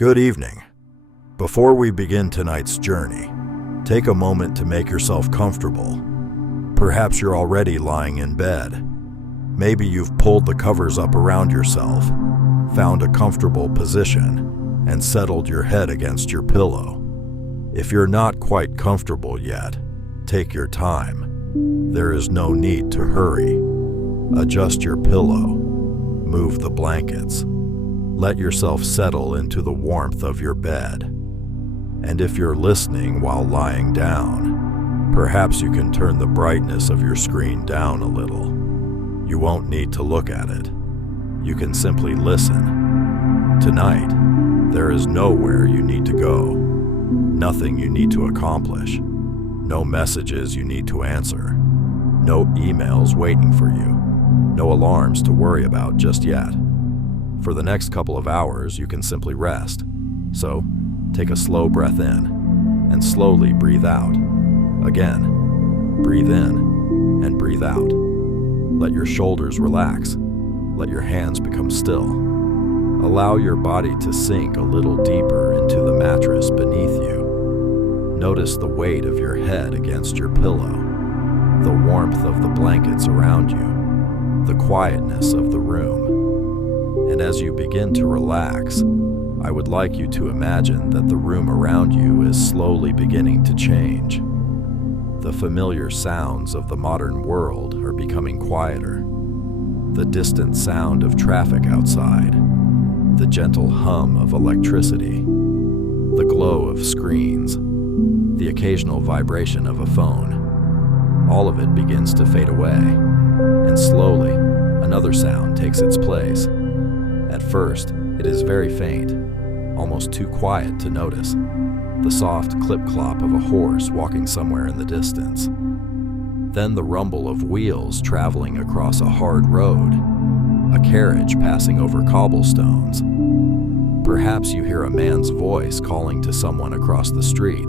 Good evening. Before we begin tonight's journey, take a moment to make yourself comfortable. Perhaps you're already lying in bed. Maybe you've pulled the covers up around yourself, found a comfortable position, and settled your head against your pillow. If you're not quite comfortable yet, take your time. There is no need to hurry. Adjust your pillow. Move the blankets. Let yourself settle into the warmth of your bed. And if you're listening while lying down, perhaps you can turn the brightness of your screen down a little. You won't need to look at it. You can simply listen. Tonight, there is nowhere you need to go, nothing you need to accomplish, no messages you need to answer, no emails waiting for you, no alarms to worry about just yet. For the next couple of hours, you can simply rest. So, take a slow breath in and slowly breathe out. Again, breathe in and breathe out. Let your shoulders relax. Let your hands become still. Allow your body to sink a little deeper into the mattress beneath you. Notice the weight of your head against your pillow, the warmth of the blankets around you, the quietness of the room. And as you begin to relax, I would like you to imagine that the room around you is slowly beginning to change. The familiar sounds of the modern world are becoming quieter. The distant sound of traffic outside, the gentle hum of electricity, the glow of screens, the occasional vibration of a phone, all of it begins to fade away, and slowly another sound takes its place. At first, it is very faint, almost too quiet to notice. The soft clip-clop of a horse walking somewhere in the distance. Then the rumble of wheels traveling across a hard road, a carriage passing over cobblestones. Perhaps you hear a man's voice calling to someone across the street.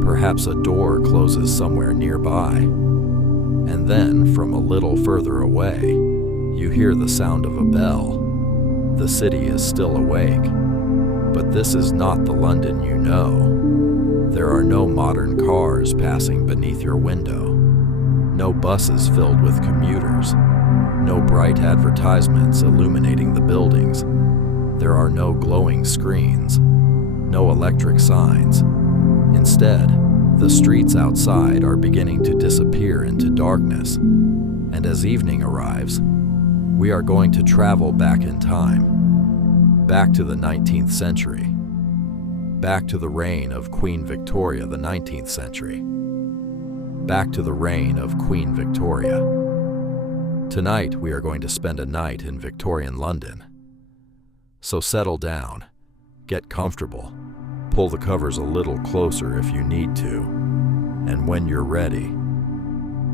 Perhaps a door closes somewhere nearby. And then, from a little further away, you hear the sound of a bell. The city is still awake, but this is not the London you know. There are no modern cars passing beneath your window, no buses filled with commuters, no bright advertisements illuminating the buildings. There are no glowing screens, no electric signs. Instead, the streets outside are beginning to disappear into darkness, and as evening arrives, we are going to travel back in time, back to the 19th century, back to the reign of Queen Victoria, the 19th century, back to the reign of Queen Victoria. Tonight, we are going to spend a night in Victorian London. So settle down, get comfortable, pull the covers a little closer if you need to, and when you're ready,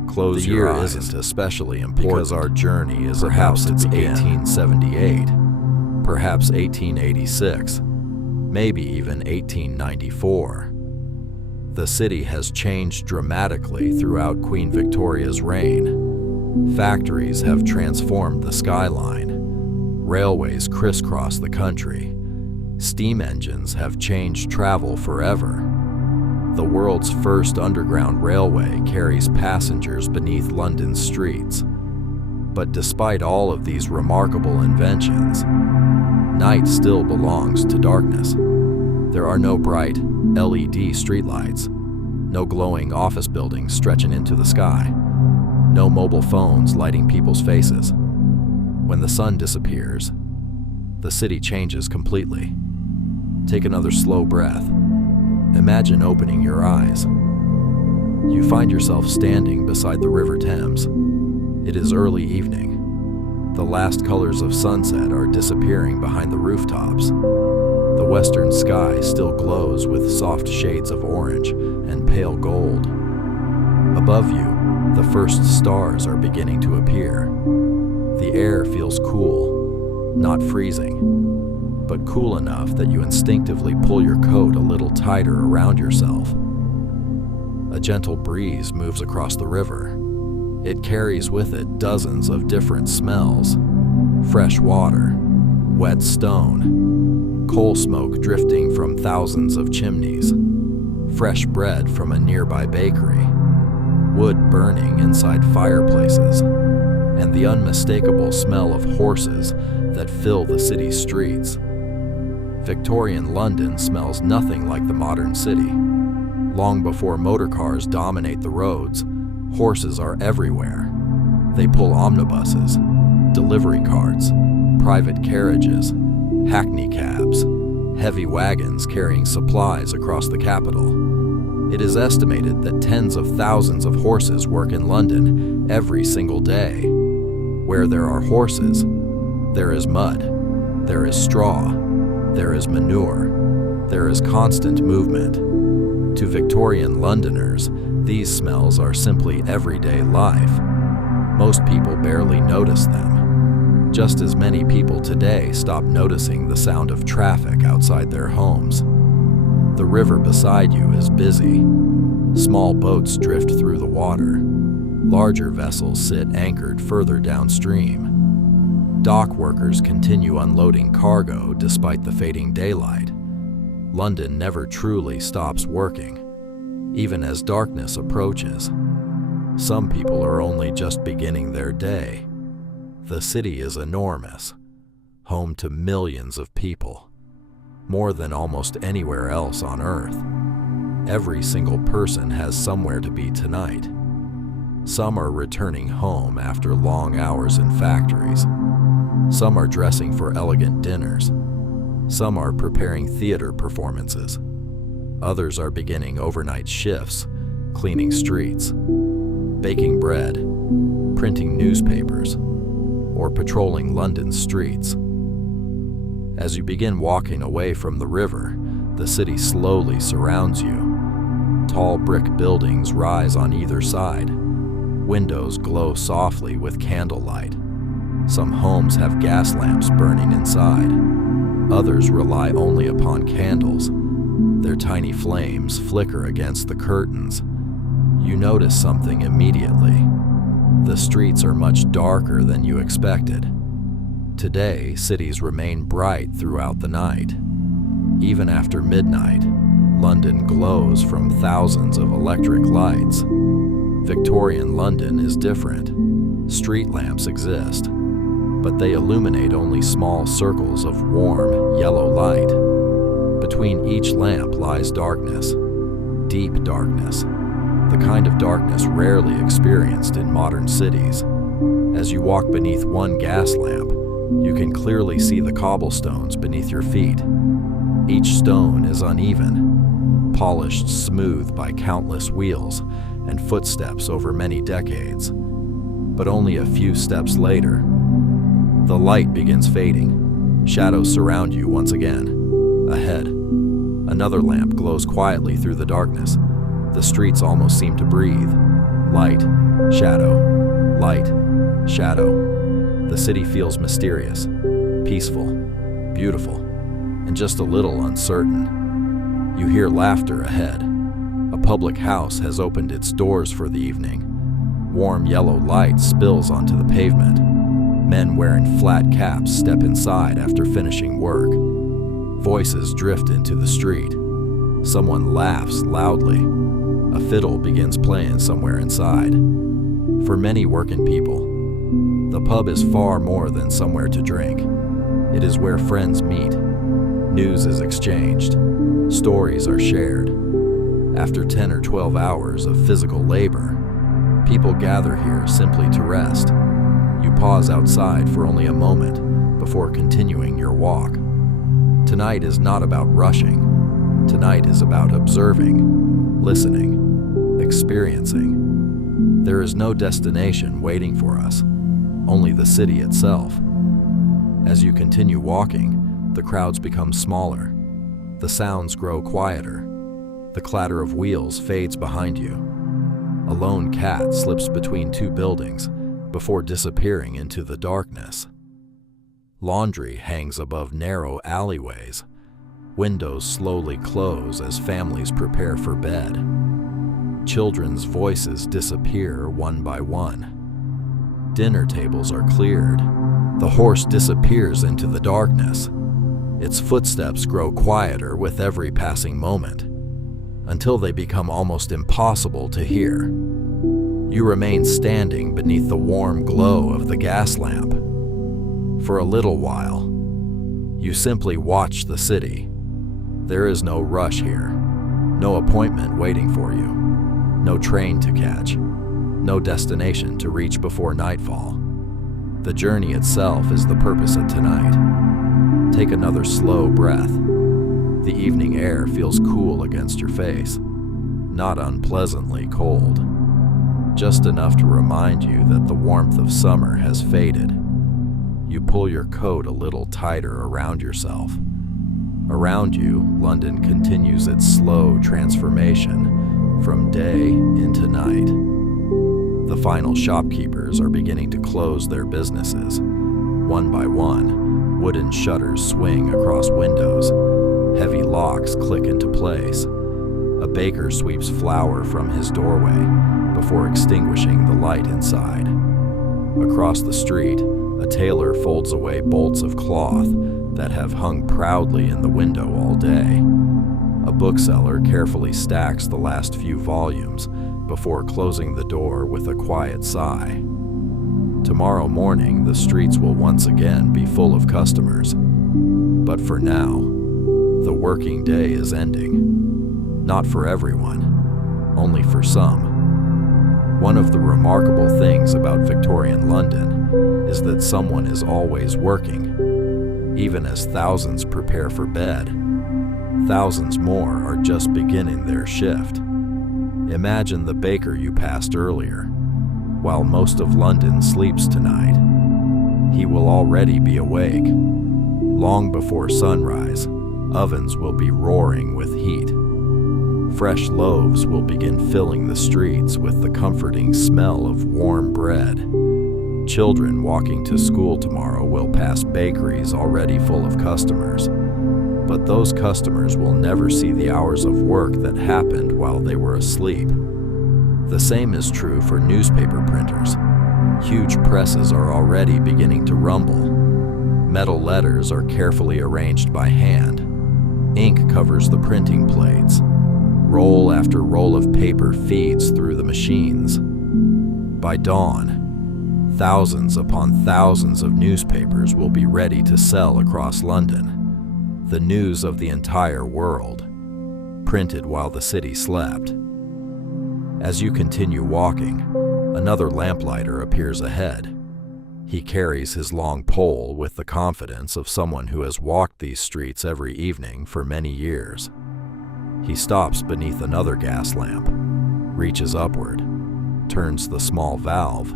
close your eyes. The year isn't especially important because our journey is perhaps it's 1878, perhaps 1886, maybe even 1894. The city has changed dramatically throughout Queen Victoria's reign. Factories have transformed the skyline. Railways crisscross the country. Steam engines have changed travel forever. The world's first underground railway carries passengers beneath London's streets. But despite all of these remarkable inventions, night still belongs to darkness. There are no bright LED streetlights, no glowing office buildings stretching into the sky, no mobile phones lighting people's faces. When the sun disappears, the city changes completely. Take another slow breath. Imagine opening your eyes. You find yourself standing beside the River Thames. It is early evening. The last colors of sunset are disappearing behind the rooftops. The western sky still glows with soft shades of orange and pale gold. Above you, the first stars are beginning to appear. The air feels cool, not freezing, but cool enough that you instinctively pull your coat a little tighter around yourself. A gentle breeze moves across the river. It carries with it dozens of different smells: fresh water, wet stone, coal smoke drifting from thousands of chimneys, fresh bread from a nearby bakery, wood burning inside fireplaces, and the unmistakable smell of horses that fill the city's streets. Victorian London smells nothing like the modern city. Long before motor cars dominate the roads, horses are everywhere. They pull omnibuses, delivery carts, private carriages, hackney cabs, heavy wagons carrying supplies across the capital. It is estimated that tens of thousands of horses work in London every single day. Where there are horses, there is mud, there is straw, there is manure, there is constant movement. To Victorian Londoners, these smells are simply everyday life. Most people barely notice them. Just as many people today stop noticing the sound of traffic outside their homes. The river beside you is busy. Small boats drift through the water. Larger vessels sit anchored further downstream. Dock workers continue unloading cargo despite the fading daylight. London never truly stops working, even as darkness approaches. Some people are only just beginning their day. The city is enormous, home to millions of people, more than almost anywhere else on Earth. Every single person has somewhere to be tonight. Some are returning home after long hours in factories. Some are dressing for elegant dinners. Some are preparing theater performances. Others are beginning overnight shifts, cleaning streets, baking bread, printing newspapers, or patrolling London's streets. As you begin walking away from the river, the city slowly surrounds you. Tall brick buildings rise on either side. Windows glow softly with candlelight. Some homes have gas lamps burning inside. Others rely only upon candles. Their tiny flames flicker against the curtains. You notice something immediately. The streets are much darker than you expected. Today, cities remain bright throughout the night. Even after midnight, London glows from thousands of electric lights. Victorian London is different. Street lamps exist, but they illuminate only small circles of warm, yellow light. Between each lamp lies darkness, deep darkness, the kind of darkness rarely experienced in modern cities. As you walk beneath one gas lamp, you can clearly see the cobblestones beneath your feet. Each stone is uneven, polished smooth by countless wheels and footsteps over many decades. But only a few steps later, the light begins fading. Shadows surround you once again. Ahead, another lamp glows quietly through the darkness. The streets almost seem to breathe. Light, shadow, light, shadow. The city feels mysterious, peaceful, beautiful, and just a little uncertain. You hear laughter ahead. A public house has opened its doors for the evening. Warm yellow light spills onto the pavement. Men wearing flat caps step inside after finishing work. Voices drift into the street. Someone laughs loudly. A fiddle begins playing somewhere inside. For many working people, the pub is far more than somewhere to drink. It is where friends meet. News is exchanged. Stories are shared. After 10 or 12 hours of physical labor, people gather here simply to rest. You pause outside for only a moment before continuing your walk. Tonight is not about rushing. Tonight is about observing, listening, experiencing. There is no destination waiting for us, only the city itself. As you continue walking, the crowds become smaller. The sounds grow quieter. The clatter of wheels fades behind you. A lone cat slips between two buildings before disappearing into the darkness. Laundry hangs above narrow alleyways. Windows slowly close as families prepare for bed. Children's voices disappear one by one. Dinner tables are cleared. The horse disappears into the darkness. Its footsteps grow quieter with every passing moment, until they become almost impossible to hear. You remain standing beneath the warm glow of the gas lamp. For a little while, you simply watch the city. There is no rush here, no appointment waiting for you, no train to catch, no destination to reach before nightfall. The journey itself is the purpose of tonight. Take another slow breath. The evening air feels cool against your face, not unpleasantly cold, just enough to remind you that the warmth of summer has faded. You pull your coat a little tighter around yourself. Around you, London continues its slow transformation from day into night. The final shopkeepers are beginning to close their businesses. One by one, wooden shutters swing across windows. Heavy locks click into place. A baker sweeps flour from his doorway before extinguishing the light inside. Across the street, a tailor folds away bolts of cloth that have hung proudly in the window all day. A bookseller carefully stacks the last few volumes before closing the door with a quiet sigh. Tomorrow morning, the streets will once again be full of customers. But for now, the working day is ending. Not for everyone, only for some. One of the remarkable things about Victorian London is that someone is always working. Even as thousands prepare for bed, thousands more are just beginning their shift. Imagine the baker you passed earlier. While most of London sleeps tonight, he will already be awake. Long before sunrise, ovens will be roaring with heat. Fresh loaves will begin filling the streets with the comforting smell of warm bread. Children walking to school tomorrow will pass bakeries already full of customers. But those customers will never see the hours of work that happened while they were asleep. The same is true for newspaper printers. Huge presses are already beginning to rumble. Metal letters are carefully arranged by hand. Ink covers the printing plates. Roll after roll of paper feeds through the machines. By dawn, thousands upon thousands of newspapers will be ready to sell across London. The news of the entire world, printed while the city slept. As you continue walking, another lamplighter appears ahead. He carries his long pole with the confidence of someone who has walked these streets every evening for many years. He stops beneath another gas lamp, reaches upward, turns the small valve,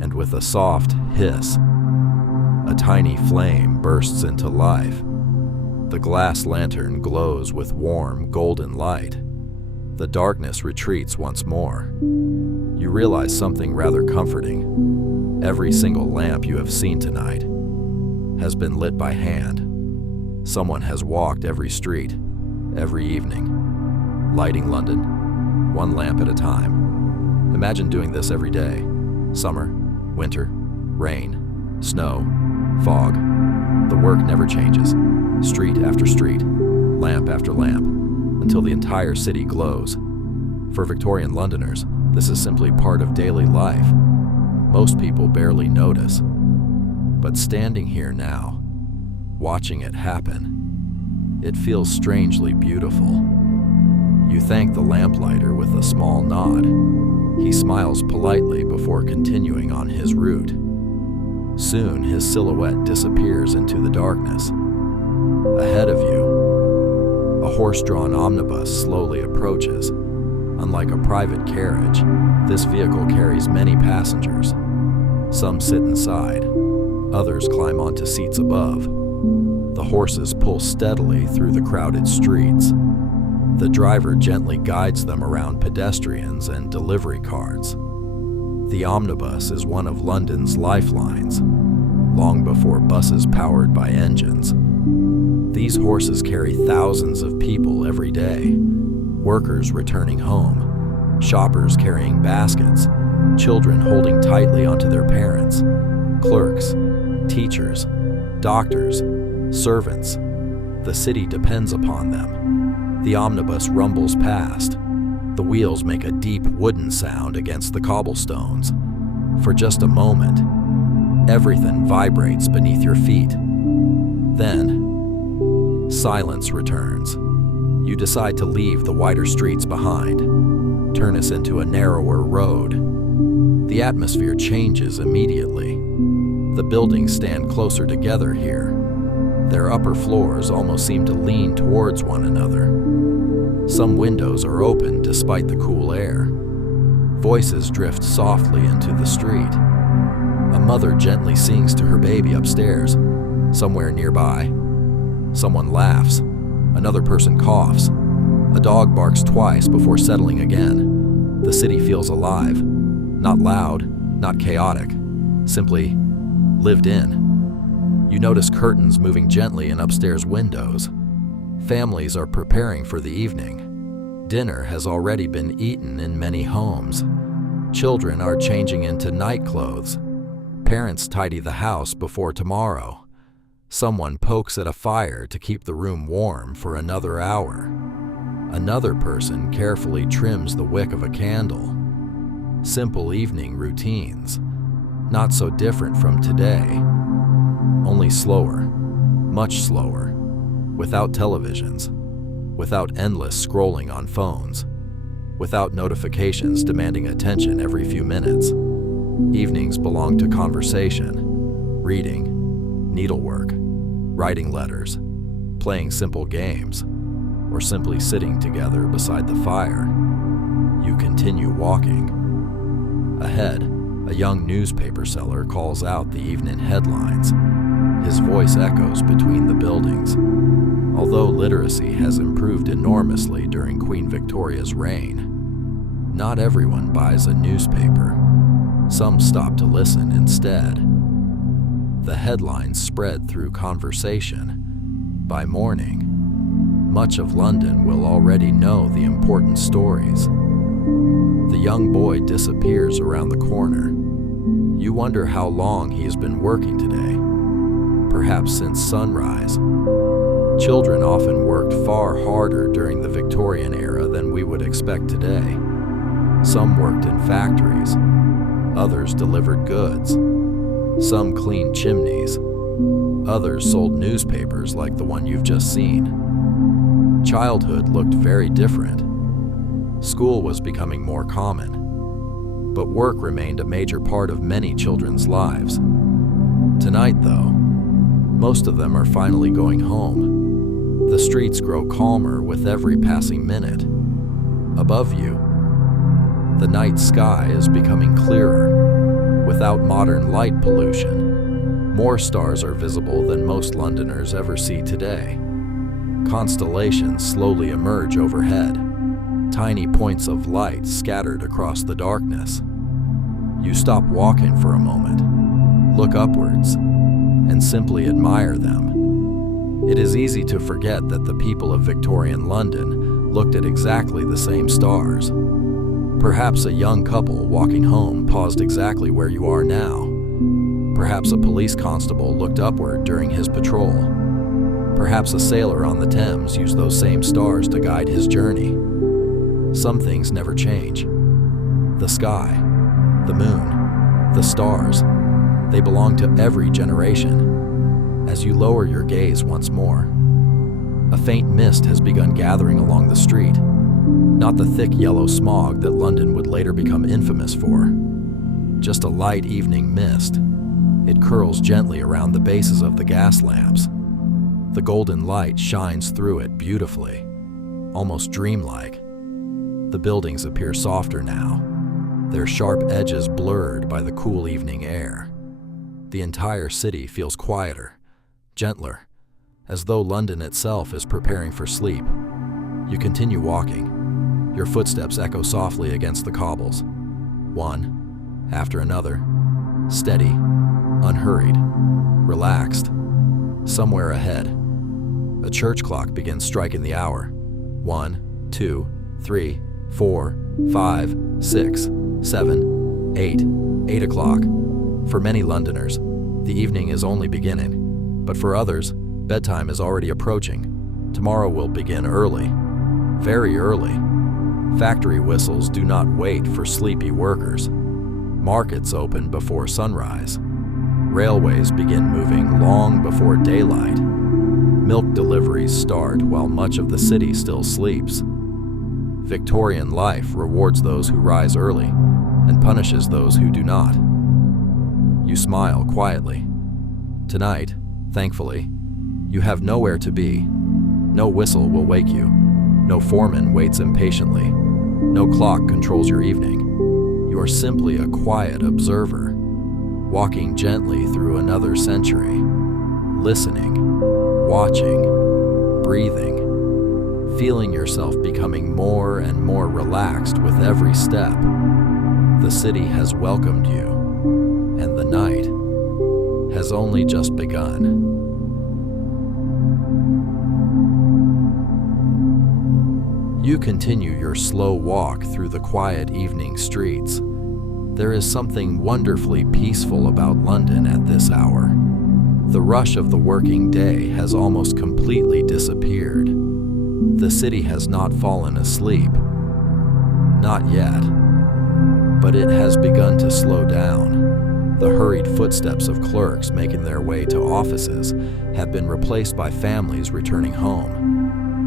and with a soft hiss, a tiny flame bursts into life. The glass lantern glows with warm, golden light. The darkness retreats once more. You realize something rather comforting. Every single lamp you have seen tonight has been lit by hand. Someone has walked every street, every evening, lighting London, one lamp at a time. Imagine doing this every day. Summer, winter, rain, snow, fog. The work never changes. Street after street, lamp after lamp, until the entire city glows. For Victorian Londoners, this is simply part of daily life. Most people barely notice. But standing here now, watching it happen, it feels strangely beautiful. You thank the lamplighter with a small nod. He smiles politely before continuing on his route. Soon his silhouette disappears into the darkness. Ahead of you, a horse-drawn omnibus slowly approaches. Unlike a private carriage, this vehicle carries many passengers. Some sit inside, others climb onto seats above. The horses pull steadily through the crowded streets. The driver gently guides them around pedestrians and delivery carts. The omnibus is one of London's lifelines, long before buses powered by engines. These horses carry thousands of people every day. Workers returning home, shoppers carrying baskets, children holding tightly onto their parents, clerks, teachers, doctors, Servants. The city depends upon them. The omnibus rumbles past. The wheels make a deep wooden sound against the cobblestones. For just a moment, everything vibrates beneath your feet. Then, silence returns. You decide to leave the wider streets behind, turn us into a narrower road. The atmosphere changes immediately. The buildings stand closer together here. Their upper floors almost seem to lean towards one another. Some windows are open despite the cool air. Voices drift softly into the street. A mother gently sings to her baby upstairs. Somewhere nearby, someone laughs. Another person coughs. A dog barks twice before settling again. The city feels alive. Not loud, not chaotic. Simply lived in. You notice curtains moving gently in upstairs windows. Families are preparing for the evening. Dinner has already been eaten in many homes. Children are changing into night clothes. Parents tidy the house before tomorrow. Someone pokes at a fire to keep the room warm for another hour. Another person carefully trims the wick of a candle. Simple evening routines, not so different from today. Only slower, much slower, without televisions, without endless scrolling on phones, without notifications demanding attention every few minutes. Evenings belong to conversation, reading, needlework, writing letters, playing simple games, or simply sitting together beside the fire. You continue walking. Ahead, a young newspaper seller calls out the evening headlines. His voice echoes between the buildings. Although literacy has improved enormously during Queen Victoria's reign, not everyone buys a newspaper. Some stop to listen instead. The headlines spread through conversation. By morning, much of London will already know the important stories. The young boy disappears around the corner. You wonder how long he has been working today. Perhaps since sunrise. Children often worked far harder during the Victorian era than we would expect today. Some worked in factories. Others delivered goods. Some cleaned chimneys. Others sold newspapers like the one you've just seen. Childhood looked very different. School was becoming more common. But work remained a major part of many children's lives. Tonight, though, most of them are finally going home. The streets grow calmer with every passing minute. Above you, the night sky is becoming clearer, without modern light pollution. More stars are visible than most Londoners ever see today. Constellations slowly emerge overhead, tiny points of light scattered across the darkness. You stop walking for a moment, look upwards, and simply admire them. It is easy to forget that the people of Victorian London looked at exactly the same stars. Perhaps a young couple walking home paused exactly where you are now. Perhaps a police constable looked upward during his patrol. Perhaps a sailor on the Thames used those same stars to guide his journey. Some things never change. The sky, the moon, the stars, they belong to every generation. As you lower your gaze once more, a faint mist has begun gathering along the street. Not the thick yellow smog that London would later become infamous for. Just a light evening mist. It curls gently around the bases of the gas lamps. The golden light shines through it beautifully, almost dreamlike. The buildings appear softer now, their sharp edges blurred by the cool evening air. The entire city feels quieter, gentler, as though London itself is preparing for sleep. You continue walking. Your footsteps echo softly against the cobbles, one after another, steady, unhurried, relaxed. Somewhere ahead, a church clock begins striking the hour. 1, 2, 3, 4, 5, 6, 7, 8. 8 o'clock. For many Londoners, the evening is only beginning, but for others, Bedtime is already approaching. Tomorrow will begin early, very early. Factory whistles do not wait for sleepy workers. Markets open before sunrise. Railways begin moving long before daylight. Milk deliveries start while much of the city still sleeps. Victorian life rewards those who rise early and punishes those who do not. You smile quietly. Tonight, thankfully, you have nowhere to be. No whistle will wake you. No foreman waits impatiently. No clock controls your evening. You are simply a quiet observer, walking gently through another century, listening, watching, breathing, feeling yourself becoming more and more relaxed with every step. The city has welcomed you, and the night has only just begun. You continue your slow walk through the quiet evening streets. There is something wonderfully peaceful about London at this hour. The rush of the working day has almost completely disappeared. The city has not fallen asleep. Not yet. But it has begun to slow down. The hurried footsteps of clerks making their way to offices have been replaced by families returning home.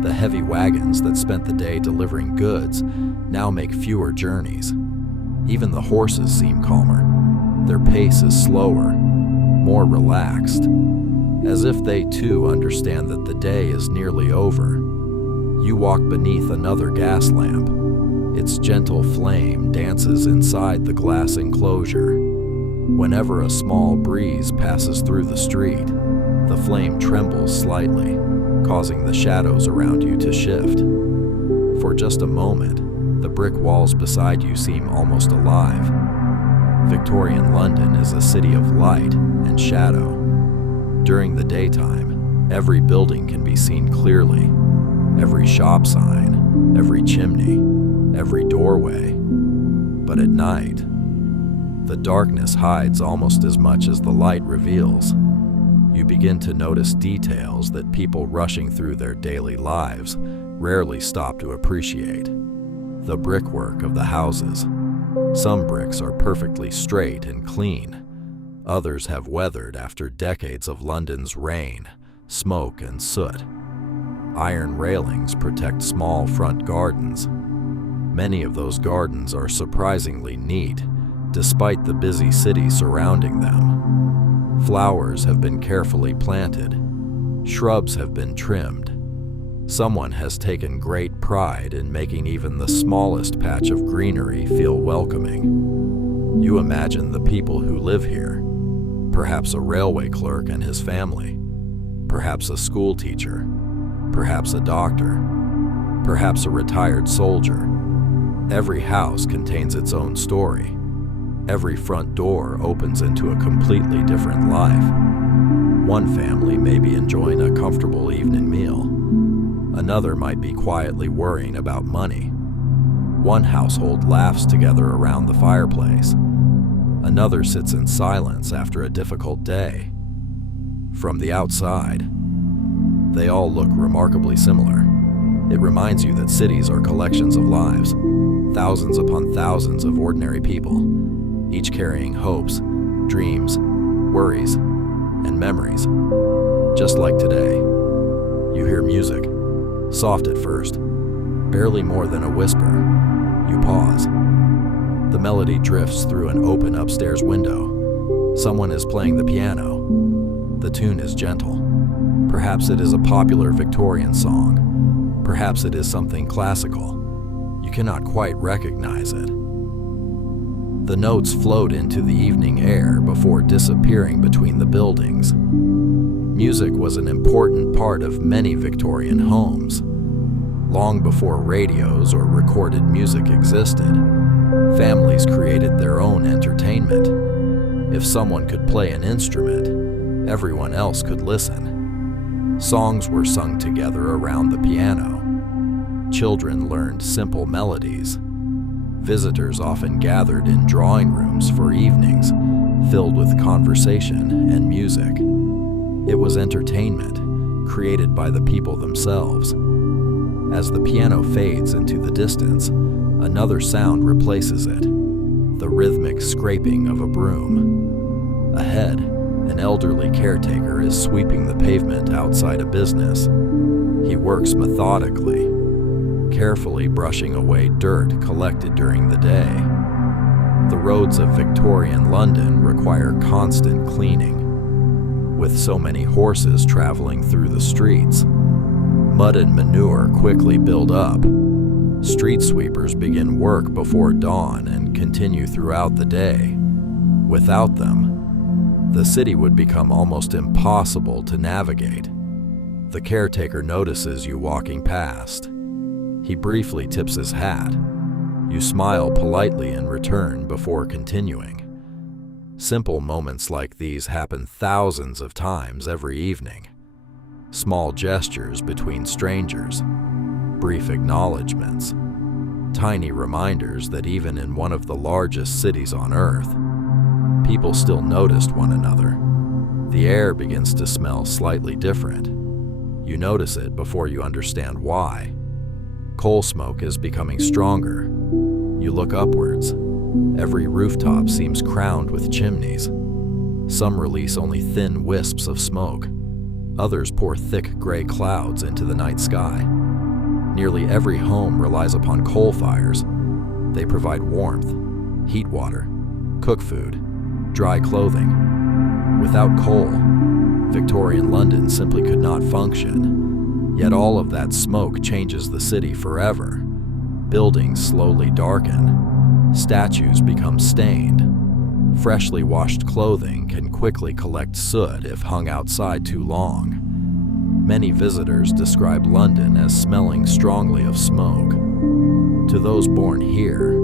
The heavy wagons that spent the day delivering goods now make fewer journeys. Even the horses seem calmer. Their pace is slower, more relaxed, as if they too understand that the day is nearly over. You walk beneath another gas lamp. Its gentle flame dances inside the glass enclosure. Whenever a small breeze passes through the street, the flame trembles slightly, causing the shadows around you to shift. For just a moment, the brick walls beside you seem almost alive. Victorian London is a city of light and shadow. During the daytime, every building can be seen clearly. Every shop sign, every chimney, every doorway. But at night, the darkness hides almost as much as the light reveals. You begin to notice details that people rushing through their daily lives rarely stop to appreciate. The brickwork of the houses. Some bricks are perfectly straight and clean. Others have weathered after decades of London's rain, smoke, and soot. Iron railings protect small front gardens. Many of those gardens are surprisingly neat, despite the busy city surrounding them. Flowers have been carefully planted. Shrubs have been trimmed. Someone has taken great pride in making even the smallest patch of greenery feel welcoming. You imagine the people who live here, perhaps a railway clerk and his family, perhaps a school teacher, perhaps a doctor, perhaps a retired soldier. Every house contains its own story. Every front door opens into a completely different life. One family may be enjoying a comfortable evening meal. Another might be quietly worrying about money. One household laughs together around the fireplace. Another sits in silence after a difficult day. From the outside, they all look remarkably similar. It reminds you that cities are collections of lives, thousands upon thousands of ordinary people, each carrying hopes, dreams, worries, and memories. Just like today, you hear music, soft at first, barely more than a whisper. You pause. The melody drifts through an open upstairs window. Someone is playing the piano. The tune is gentle. Perhaps it is a popular Victorian song. Perhaps it is something classical. You cannot quite recognize it. The notes float into the evening air before disappearing between the buildings. Music was an important part of many Victorian homes. Long before radios or recorded music existed, families created their own entertainment. If someone could play an instrument, everyone else could listen. Songs were sung together around the piano. Children learned simple melodies. Visitors often gathered in drawing rooms for evenings filled with conversation and music. It was entertainment created by the people themselves. As the piano fades into the distance, another sound replaces it, the rhythmic scraping of a broom. Ahead, an elderly caretaker is sweeping the pavement outside a business. He works methodically, carefully brushing away dirt collected during the day. The roads of Victorian London require constant cleaning. With so many horses traveling through the streets, mud and manure quickly build up. Street sweepers begin work before dawn and continue throughout the day. Without them, the city would become almost impossible to navigate. The caretaker notices you walking past. He briefly tips his hat. You smile politely in return before continuing. Simple moments like these happen thousands of times every evening. Small gestures between strangers, brief acknowledgments, tiny reminders that even in one of the largest cities on Earth, people still noticed one another. The air begins to smell slightly different. You notice it before you understand why. Coal smoke is becoming stronger. You look upwards. Every rooftop seems crowned with chimneys. Some release only thin wisps of smoke. Others pour thick gray clouds into the night sky. Nearly every home relies upon coal fires. They provide warmth, heat water, cook food, dry clothing. Without coal, Victorian London simply could not function. Yet all of that smoke changes the city forever. Buildings slowly darken. Statues become stained. Freshly washed clothing can quickly collect soot if hung outside too long. Many visitors describe London as smelling strongly of smoke. To those born here,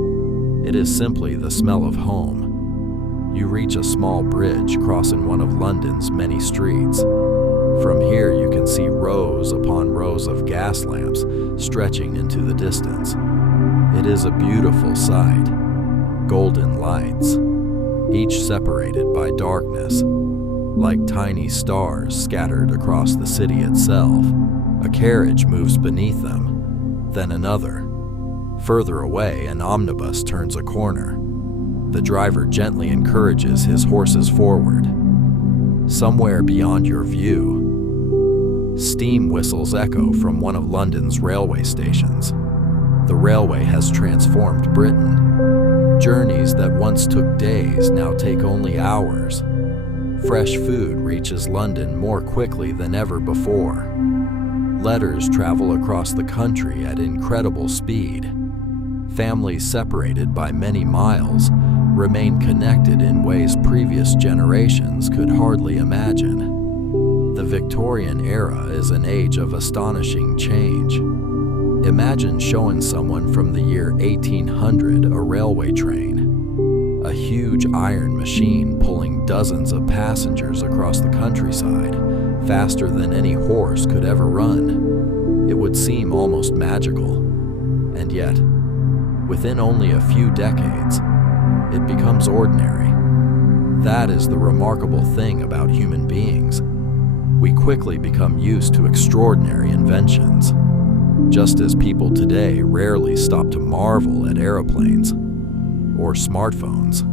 it is simply the smell of home. You reach a small bridge crossing one of London's many streets. From here you can see rows upon rows of gas lamps stretching into the distance. It is a beautiful sight. Golden lights, each separated by darkness, like tiny stars scattered across the city itself. A carriage moves beneath them, then another. Further away, an omnibus turns a corner. The driver gently encourages his horses forward. Somewhere beyond your view, steam whistles echo from one of London's railway stations. The railway has transformed Britain. Journeys that once took days now take only hours. Fresh food reaches London more quickly than ever before. Letters travel across the country at incredible speed. Families separated by many miles remain connected in ways previous generations could hardly imagine. The Victorian era is an age of astonishing change. Imagine showing someone from the year 1800 a railway train, a huge iron machine pulling dozens of passengers across the countryside, faster than any horse could ever run. It would seem almost magical. And yet, within only a few decades, it becomes ordinary. That is the remarkable thing about human beings. We quickly become used to extraordinary inventions. Just as people today rarely stop to marvel at aeroplanes or smartphones,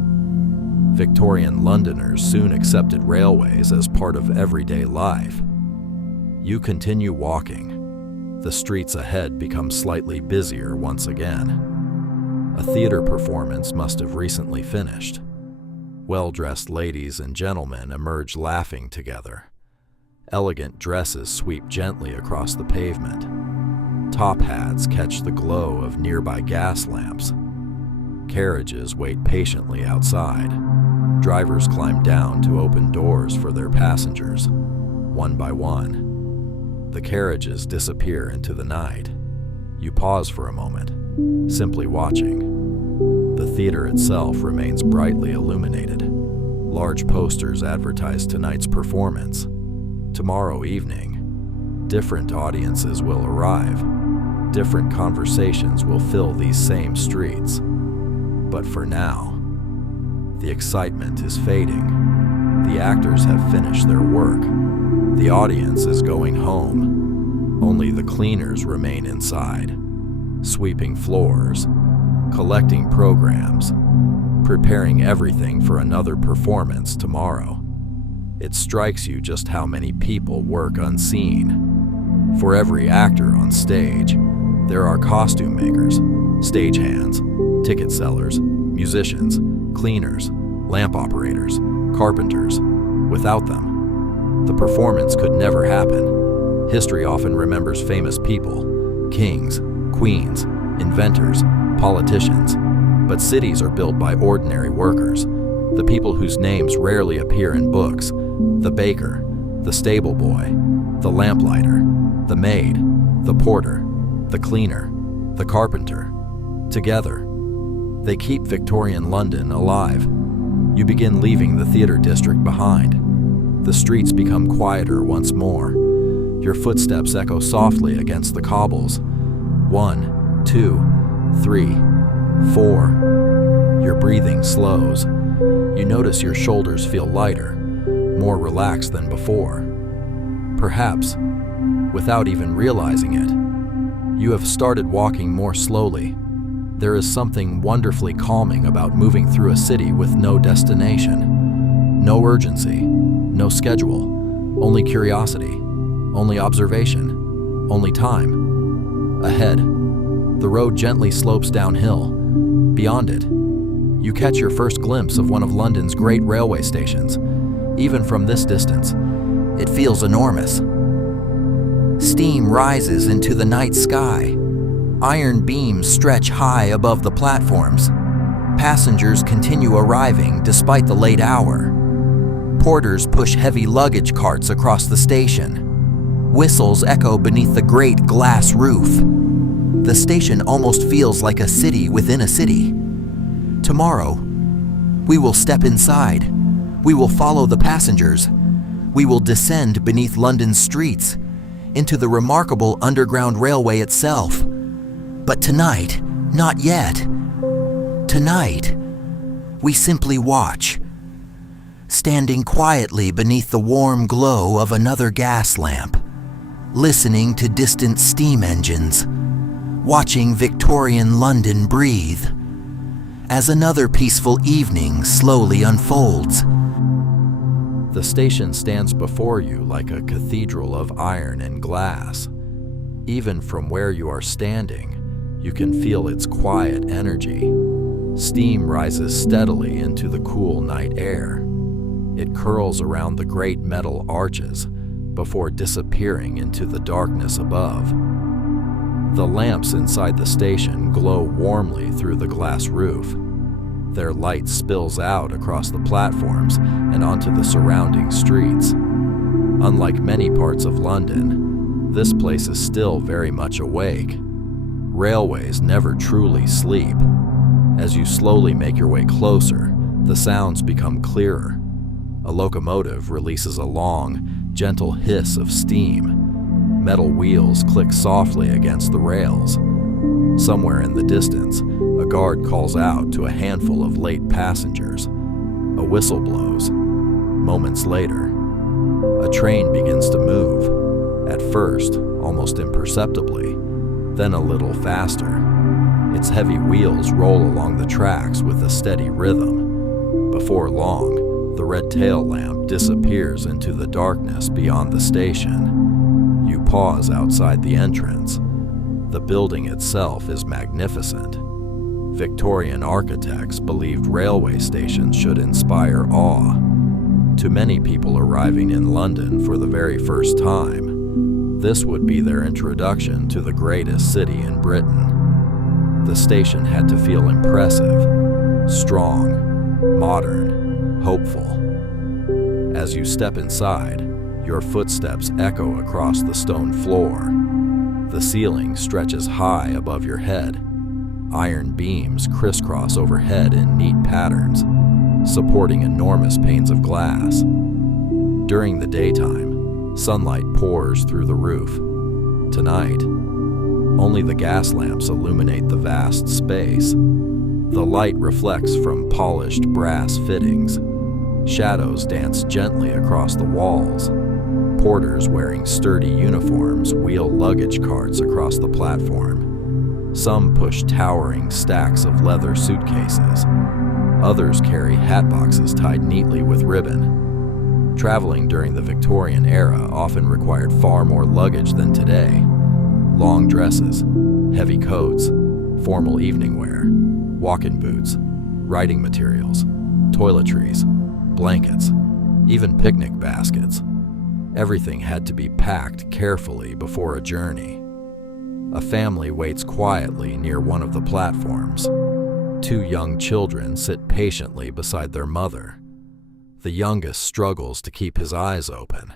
Victorian Londoners soon accepted railways as part of everyday life. You continue walking. The streets ahead become slightly busier once again. A theater performance must have recently finished. Well-dressed ladies and gentlemen emerge laughing together. Elegant dresses sweep gently across the pavement. Top hats catch the glow of nearby gas lamps. Carriages wait patiently outside. Drivers climb down to open doors for their passengers, one by one. The carriages disappear into the night. You pause for a moment, simply watching. The theater itself remains brightly illuminated. Large posters advertise tonight's performance. Tomorrow evening, different audiences will arrive. Different conversations will fill these same streets. But for now, the excitement is fading. The actors have finished their work. The audience is going home. Only the cleaners remain inside, sweeping floors, collecting programs, preparing everything for another performance tomorrow. It strikes you just how many people work unseen. For every actor on stage, there are costume makers, stagehands, ticket sellers, musicians, cleaners, lamp operators, carpenters. Without them, the performance could never happen. History often remembers famous people, kings, queens, inventors, politicians, but cities are built by ordinary workers, the people whose names rarely appear in books: the baker, the stable boy, the lamplighter, the maid, the porter, the cleaner, the carpenter. Together, they keep Victorian London alive. You begin leaving the theater district behind. The streets become quieter once more. Your footsteps echo softly against the cobbles. 1, 2, 3, 4. Your breathing slows. You notice your shoulders feel lighter, more relaxed than before. Perhaps, without even realizing it, you have started walking more slowly. There is something wonderfully calming about moving through a city with no destination. No urgency, no schedule, only curiosity, only observation, only time. Ahead, the road gently slopes downhill. Beyond it, you catch your first glimpse of one of London's great railway stations. Even from this distance, it feels enormous. Steam rises into the night sky. Iron beams stretch high above the platforms. Passengers continue arriving despite the late hour. Porters push heavy luggage carts across the station. Whistles echo beneath the great glass roof. The station almost feels like a city within a city. Tomorrow, we will step inside. We will follow the passengers. We will descend beneath London's streets into the remarkable underground railway itself. But tonight, not yet. Tonight, we simply watch, standing quietly beneath the warm glow of another gas lamp, listening to distant steam engines, watching Victorian London breathe, as another peaceful evening slowly unfolds. The station stands before you like a cathedral of iron and glass. Even from where you are standing, you can feel its quiet energy. Steam rises steadily into the cool night air. It curls around the great metal arches before disappearing into the darkness above. The lamps inside the station glow warmly through the glass roof. Their light spills out across the platforms and onto the surrounding streets. Unlike many parts of London, this place is still very much awake. Railways never truly sleep. As you slowly make your way closer, the sounds become clearer. A locomotive releases a long, gentle hiss of steam. Metal wheels click softly against the rails. Somewhere in the distance, a guard calls out to a handful of late passengers. A whistle blows. Moments later, a train begins to move. At first, almost imperceptibly, then a little faster. Its heavy wheels roll along the tracks with a steady rhythm. Before long, the red tail lamp disappears into the darkness beyond the station. You pause outside the entrance. The building itself is magnificent. Victorian architects believed railway stations should inspire awe. To many people arriving in London for the very first time, this would be their introduction to the greatest city in Britain. The station had to feel impressive, strong, modern, hopeful. As you step inside, your footsteps echo across the stone floor. The ceiling stretches high above your head. Iron beams crisscross overhead in neat patterns, supporting enormous panes of glass. During the daytime, sunlight pours through the roof. Tonight, only the gas lamps illuminate the vast space. The light reflects from polished brass fittings. Shadows dance gently across the walls. Porters wearing sturdy uniforms wheel luggage carts across the platform. Some push towering stacks of leather suitcases. Others carry hat boxes tied neatly with ribbon. Traveling during the Victorian era often required far more luggage than today. Long dresses, heavy coats, formal evening wear, walk-in boots, writing materials, toiletries, blankets, even picnic baskets. Everything had to be packed carefully before a journey. A family waits quietly near one of the platforms. Two young children sit patiently beside their mother. The youngest struggles to keep his eyes open.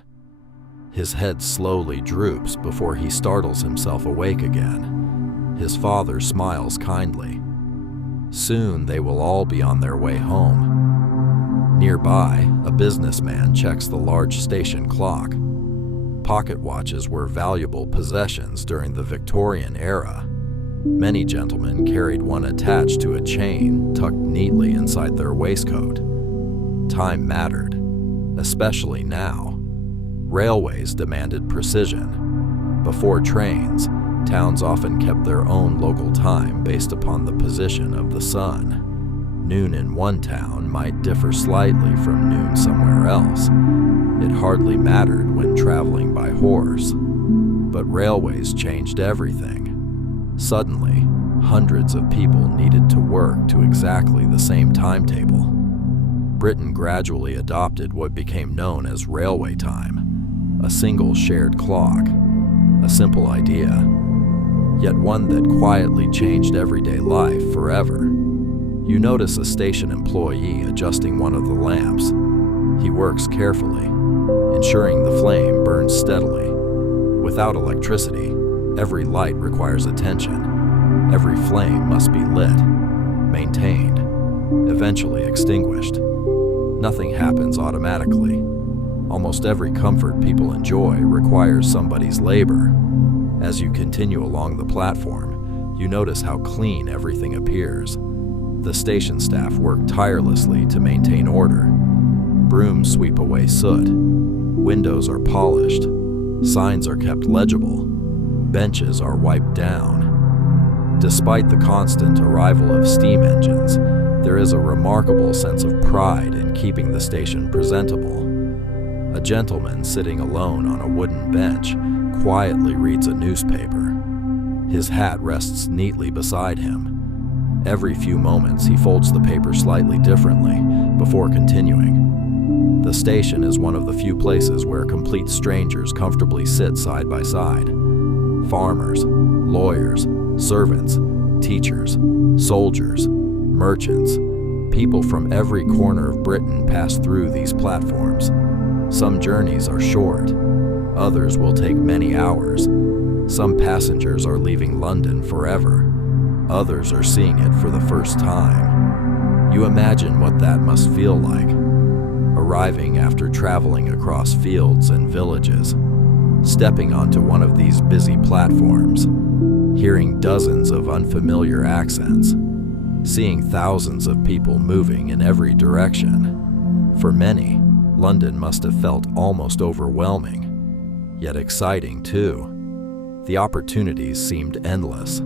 His head slowly droops before he startles himself awake again. His father smiles kindly. Soon they will all be on their way home. Nearby, a businessman checks the large station clock. Pocket watches were valuable possessions during the Victorian era. Many gentlemen carried one attached to a chain tucked neatly inside their waistcoat. Time mattered, especially now. Railways demanded precision. Before trains, towns often kept their own local time based upon the position of the sun. Noon in one town might differ slightly from noon somewhere else. It hardly mattered when traveling by horse. But railways changed everything. Suddenly, hundreds of people needed to work to exactly the same timetable. Britain gradually adopted what became known as railway time, a single shared clock. A simple idea, yet one that quietly changed everyday life forever. You notice a station employee adjusting one of the lamps. He works carefully, ensuring the flame burns steadily. Without electricity, every light requires attention. Every flame must be lit, maintained, eventually extinguished. Nothing happens automatically. Almost every comfort people enjoy requires somebody's labor. As you continue along the platform, you notice how clean everything appears. The station staff work tirelessly to maintain order. Brooms sweep away soot. Windows are polished. Signs are kept legible. Benches are wiped down. Despite the constant arrival of steam engines, there is a remarkable sense of pride in keeping the station presentable. A gentleman sitting alone on a wooden bench quietly reads a newspaper. His hat rests neatly beside him. Every few moments, he folds the paper slightly differently before continuing. The station is one of the few places where complete strangers comfortably sit side by side. Farmers, lawyers, servants, teachers, soldiers, merchants, people from every corner of Britain pass through these platforms. Some journeys are short. Others will take many hours. Some passengers are leaving London forever. Others are seeing it for the first time. You imagine what that must feel like, arriving after traveling across fields and villages, stepping onto one of these busy platforms, hearing dozens of unfamiliar accents, seeing thousands of people moving in every direction. For many, London must have felt almost overwhelming, yet exciting too. The opportunities seemed endless.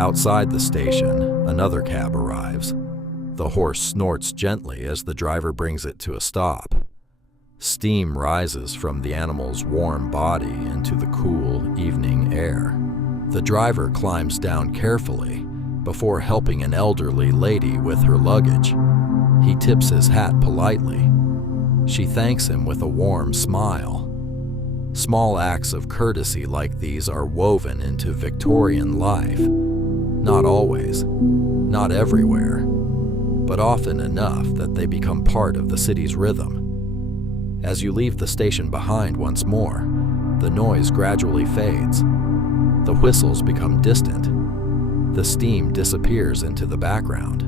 Outside the station, another cab arrives. The horse snorts gently as the driver brings it to a stop. Steam rises from the animal's warm body into the cool evening air. The driver climbs down carefully before helping an elderly lady with her luggage. He tips his hat politely. She thanks him with a warm smile. Small acts of courtesy like these are woven into Victorian life. Not always, not everywhere, but often enough that they become part of the city's rhythm. As you leave the station behind once more, the noise gradually fades. The whistles become distant. The steam disappears into the background.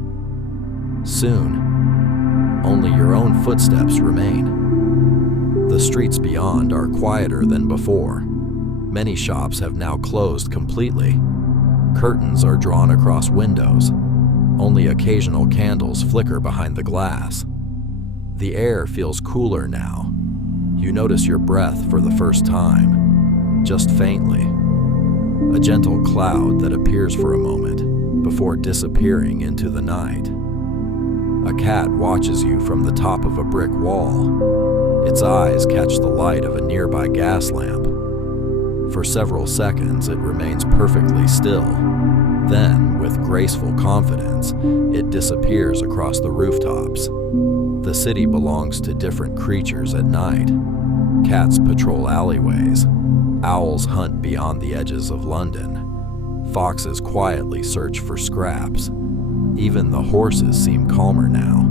Soon, only your own footsteps remain. The streets beyond are quieter than before. Many shops have now closed completely. Curtains are drawn across windows. Only occasional candles flicker behind the glass. The air feels cooler now. You notice your breath for the first time, just faintly. A gentle cloud that appears for a moment before disappearing into the night. A cat watches you from the top of a brick wall. Its eyes catch the light of a nearby gas lamp. For several seconds, it remains perfectly still. Then, with graceful confidence, it disappears across the rooftops. The city belongs to different creatures at night. Cats patrol alleyways. Owls hunt beyond the edges of London. Foxes quietly search for scraps. Even the horses seem calmer now.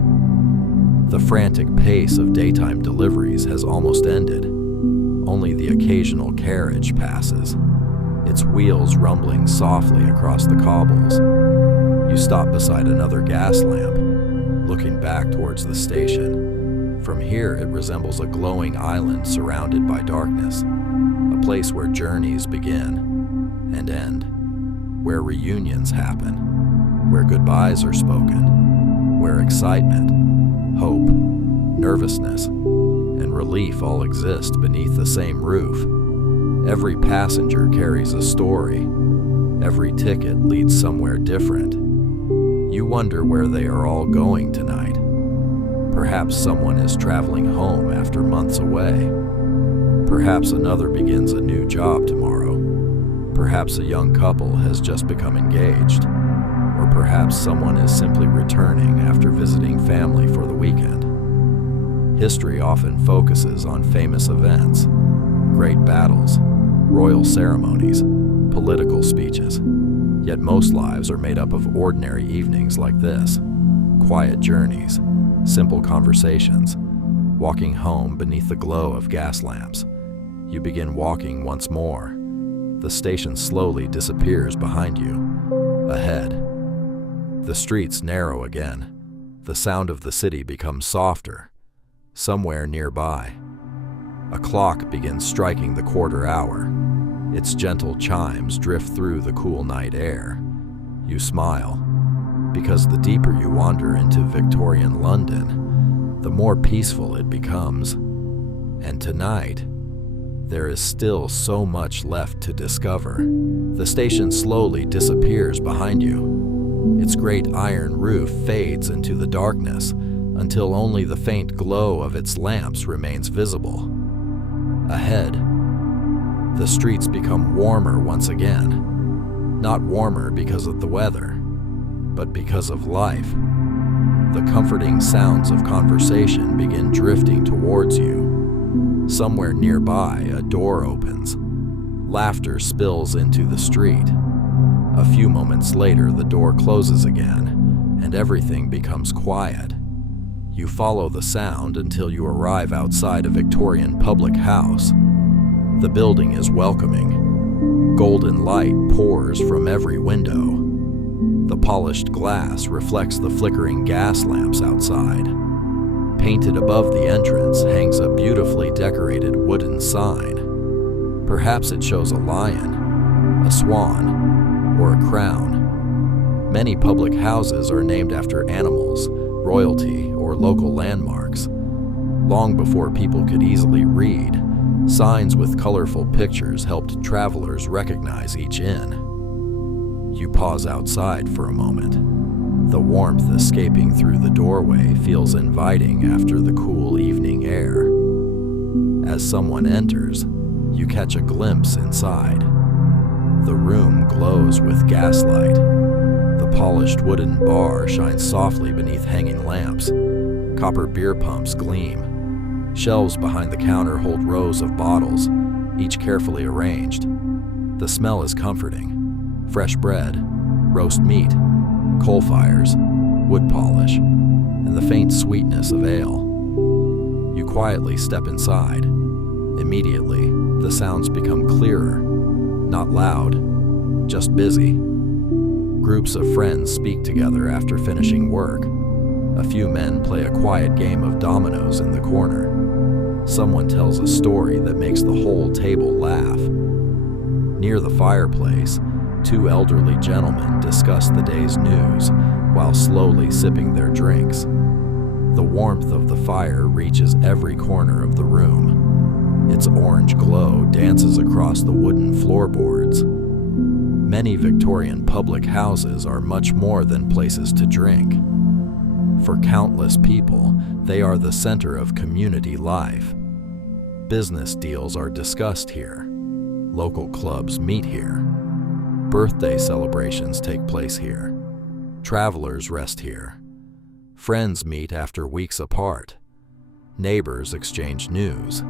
The frantic pace of daytime deliveries has almost ended. Only the occasional carriage passes, its wheels rumbling softly across the cobbles. You stop beside another gas lamp, looking back towards the station. From here, it resembles a glowing island surrounded by darkness, a place where journeys begin and end, where reunions happen, where goodbyes are spoken, where excitement, hope, nervousness, and relief all exist beneath the same roof. Every passenger carries a story. Every ticket leads somewhere different. You wonder where they are all going tonight. Perhaps someone is traveling home after months away. Perhaps another begins a new job tomorrow. Perhaps a young couple has just become engaged. Or perhaps someone is simply returning after visiting family for the weekend. History often focuses on famous events, great battles, royal ceremonies, political speeches. Yet most lives are made up of ordinary evenings like this, quiet journeys, simple conversations, walking home beneath the glow of gas lamps. You begin walking once more. The station slowly disappears behind you. Ahead, the streets narrow again. The sound of the city becomes softer. Somewhere nearby, a clock begins striking the quarter hour. Its gentle chimes drift through the cool night air. You smile, because the deeper you wander into Victorian London, the more peaceful it becomes. And tonight, there is still so much left to discover. The station slowly disappears behind you. Its great iron roof fades into the darkness until only the faint glow of its lamps remains visible. Ahead, the streets become warmer once again. Not warmer because of the weather, but because of life. The comforting sounds of conversation begin drifting towards you. Somewhere nearby, a door opens. Laughter spills into the street. A few moments later, the door closes again, and everything becomes quiet. You follow the sound until you arrive outside a Victorian public house. The building is welcoming. Golden light pours from every window. The polished glass reflects the flickering gas lamps outside. Painted above the entrance hangs a beautifully decorated wooden sign. Perhaps it shows a lion, a swan, or a crown. Many public houses are named after animals, royalty, or local landmarks. Long before people could easily read, signs with colorful pictures helped travelers recognize each inn. You pause outside for a moment. The warmth escaping through the doorway feels inviting after the cool evening air. As someone enters, you catch a glimpse inside. The room glows with gaslight. The polished wooden bar shines softly beneath hanging lamps. Copper beer pumps gleam. Shelves behind the counter hold rows of bottles, each carefully arranged. The smell is comforting. Fresh bread, roast meat, coal fires, wood polish, and the faint sweetness of ale. You quietly step inside. Immediately, the sounds become clearer. Not loud, just busy. Groups of friends speak together after finishing work. A few men play a quiet game of dominoes in the corner. Someone tells a story that makes the whole table laugh. Near the fireplace, two elderly gentlemen discuss the day's news while slowly sipping their drinks. The warmth of the fire reaches every corner of the room. Its orange glow dances across the wooden floorboards. Many Victorian public houses are much more than places to drink. For countless people, they are the center of community life. Business deals are discussed here. Local clubs meet here. Birthday celebrations take place here. Travelers rest here. Friends meet after weeks apart. Neighbors exchange news.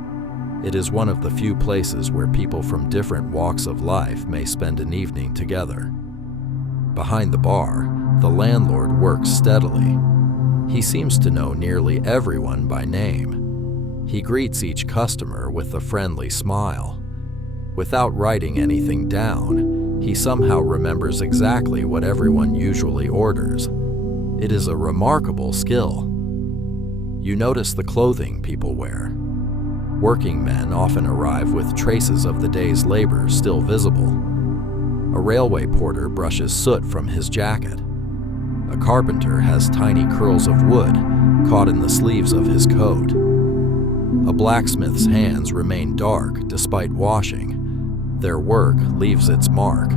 It is one of the few places where people from different walks of life may spend an evening together. Behind the bar, the landlord works steadily. He seems to know nearly everyone by name. He greets each customer with a friendly smile. Without writing anything down, he somehow remembers exactly what everyone usually orders. It is a remarkable skill. You notice the clothing people wear. Working men often arrive with traces of the day's labor still visible. A railway porter brushes soot from his jacket. A carpenter has tiny curls of wood caught in the sleeves of his coat. A blacksmith's hands remain dark despite washing. Their work leaves its mark.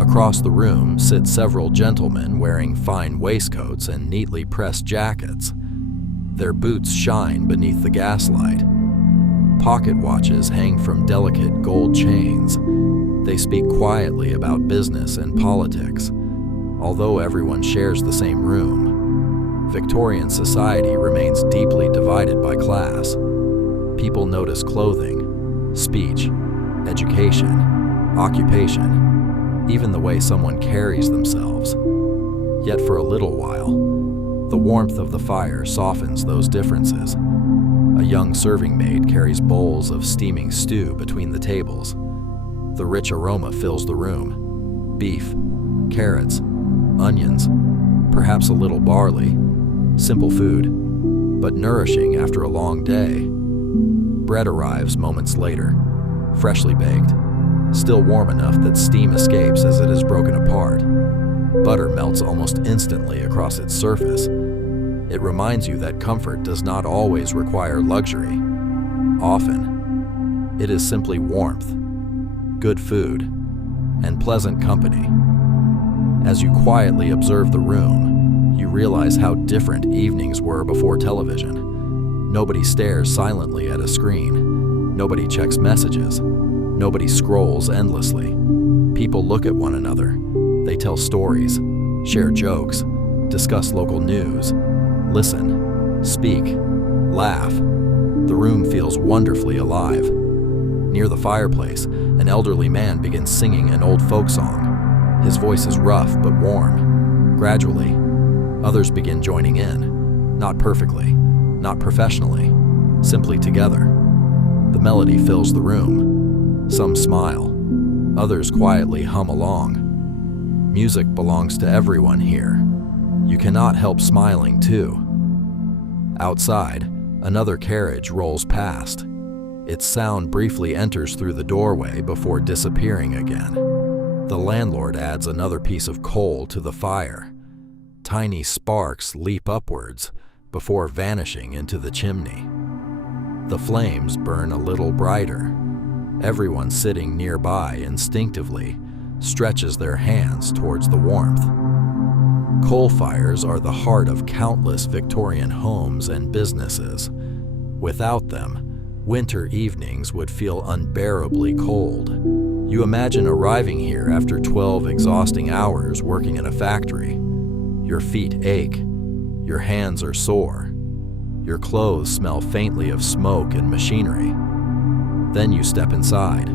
Across the room sit several gentlemen wearing fine waistcoats and neatly pressed jackets. Their boots shine beneath the gaslight. Pocket watches hang from delicate gold chains. They speak quietly about business and politics. Although everyone shares the same room, Victorian society remains deeply divided by class. People notice clothing, speech, education, occupation, even the way someone carries themselves. Yet for a little while, the warmth of the fire softens those differences. A young serving maid carries bowls of steaming stew between the tables. The rich aroma fills the room. Beef, carrots, onions, perhaps a little barley. Simple food, but nourishing after a long day. Bread arrives moments later, freshly baked, still warm enough that steam escapes as it is broken apart. Butter melts almost instantly across its surface. It reminds you that comfort does not always require luxury. Often, it is simply warmth, good food, and pleasant company. As you quietly observe the room, you realize how different evenings were before television. Nobody stares silently at a screen. Nobody checks messages. Nobody scrolls endlessly. People look at one another. They tell stories, share jokes, discuss local news, listen, speak, laugh. The room feels wonderfully alive. Near the fireplace, an elderly man begins singing an old folk song. His voice is rough but warm. Gradually, others begin joining in. Not perfectly, not professionally, simply together. The melody fills the room. Some smile. Others quietly hum along. Music belongs to everyone here. You cannot help smiling too. Outside, another carriage rolls past. Its sound briefly enters through the doorway before disappearing again. The landlord adds another piece of coal to the fire. Tiny sparks leap upwards before vanishing into the chimney. The flames burn a little brighter. Everyone sitting nearby instinctively stretches their hands towards the warmth. Coal fires are the heart of countless Victorian homes and businesses. Without them, winter evenings would feel unbearably cold. You imagine arriving here after 12 exhausting hours working in a factory. Your feet ache. Your hands are sore. Your clothes smell faintly of smoke and machinery. Then you step inside.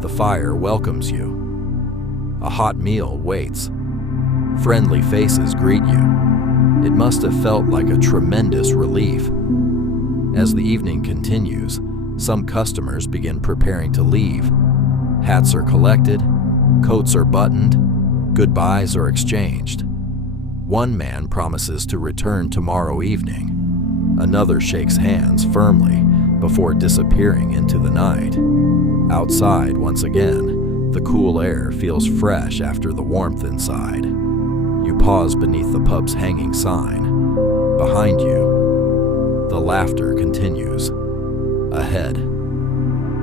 The fire welcomes you. A hot meal waits. Friendly faces greet you. It must have felt like a tremendous relief. As the evening continues, some customers begin preparing to leave. Hats are collected, coats are buttoned, goodbyes are exchanged. One man promises to return tomorrow evening. Another shakes hands firmly before disappearing into the night. Outside, once again, the cool air feels fresh after the warmth inside. You pause beneath the pub's hanging sign. Behind you, the laughter continues. Ahead,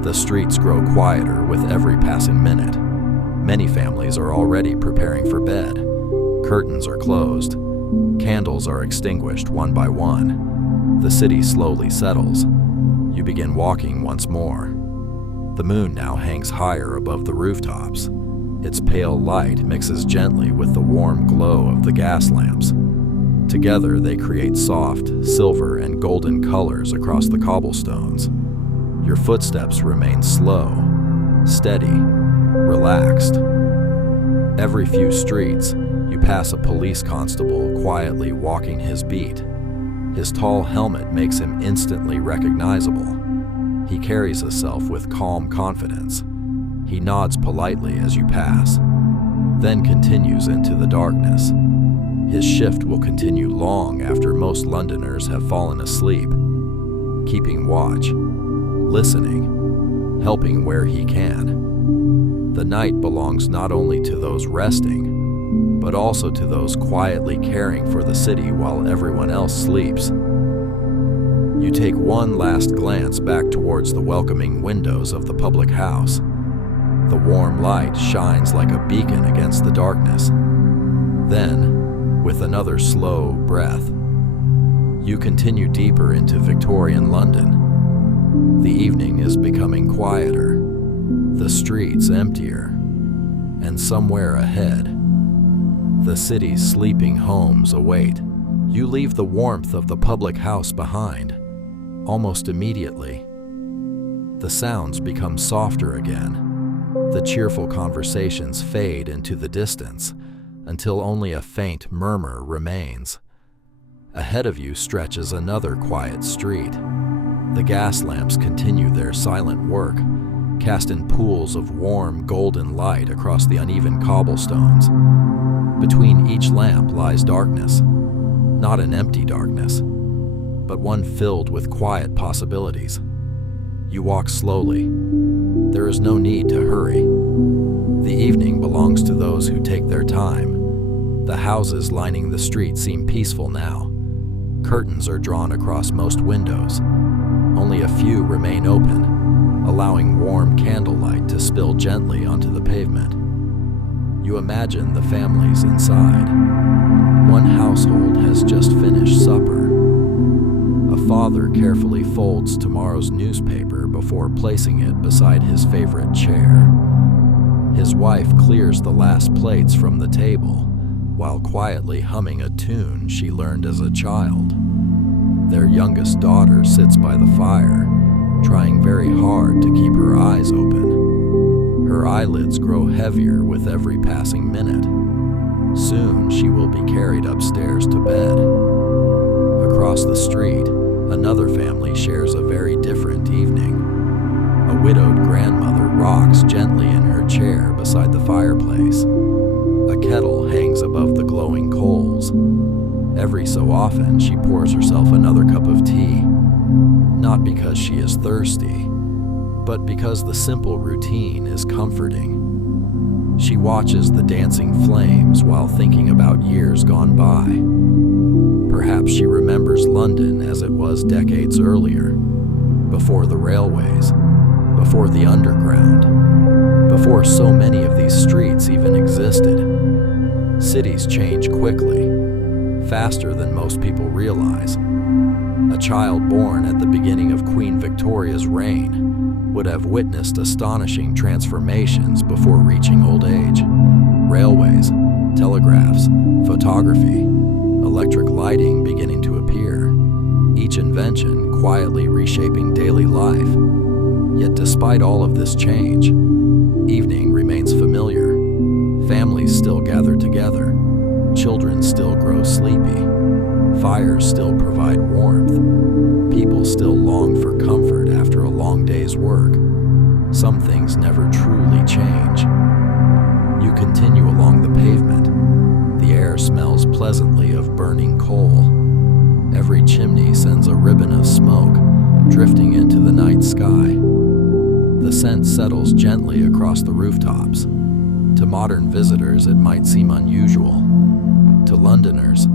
the streets grow quieter with every passing minute. Many families are already preparing for bed. Curtains are closed. Candles are extinguished one by one. The city slowly settles. You begin walking once more. The moon now hangs higher above the rooftops. Its pale light mixes gently with the warm glow of the gas lamps. Together they create soft, silver and golden colors across the cobblestones. Your footsteps remain slow, steady, relaxed. Every few streets, you pass a police constable quietly walking his beat. His tall helmet makes him instantly recognizable. He carries himself with calm confidence. He nods politely as you pass, then continues into the darkness. His shift will continue long after most Londoners have fallen asleep, keeping watch, listening, helping where he can. The night belongs not only to those resting, but also to those quietly caring for the city while everyone else sleeps. You take one last glance back towards the welcoming windows of the public house. The warm light shines like a beacon against the darkness. Then, with another slow breath, you continue deeper into Victorian London. The evening is becoming quieter, the streets emptier, and somewhere ahead, the city's sleeping homes await. You leave the warmth of the public house behind. Almost immediately, the sounds become softer again. The cheerful conversations fade into the distance until only a faint murmur remains. Ahead of you stretches another quiet street. The gas lamps continue their silent work, casting pools of warm golden light across the uneven cobblestones. Between each lamp lies darkness, not an empty darkness, but one filled with quiet possibilities. You walk slowly. There is no need to hurry. The evening belongs to those who take their time. The houses lining the street seem peaceful now. Curtains are drawn across most windows. Only a few remain open, allowing warm candlelight to spill gently onto the pavement. You imagine the families inside. One household has just finished supper. A father carefully folds tomorrow's newspaper before placing it beside his favorite chair. His wife clears the last plates from the table while quietly humming a tune she learned as a child. Their youngest daughter sits by the fire, trying very hard to keep her eyes open. Her eyelids grow heavier with every passing minute. Soon she will be carried upstairs to bed. Across the street, another family shares a very different evening. A widowed grandmother rocks gently in her chair beside the fireplace. A kettle hangs above the glowing coals. Every so often, she pours herself another cup of tea, not because she is thirsty, but because the simple routine is comforting. She watches the dancing flames while thinking about years gone by. Perhaps she remembers London as it was decades earlier, before the railways, before the underground, before so many of these streets even existed. Cities change quickly, faster than most people realize. A child born at the beginning of Queen Victoria's reign would have witnessed astonishing transformations before reaching old age. Railways, telegraphs, photography, electric lighting beginning to appear, each invention quietly reshaping daily life. Yet despite all of this change, evening remains familiar. Families still gather together. Children still grow sleepy. Fires still provide warmth. People still long for comfort after a long day's work. Some things never truly change. You continue along the pavement. The air smells pleasantly of burning coal. Every chimney sends a ribbon of smoke drifting into the night sky. The scent settles gently across the rooftops. To modern visitors, it might seem unusual. To Londoners,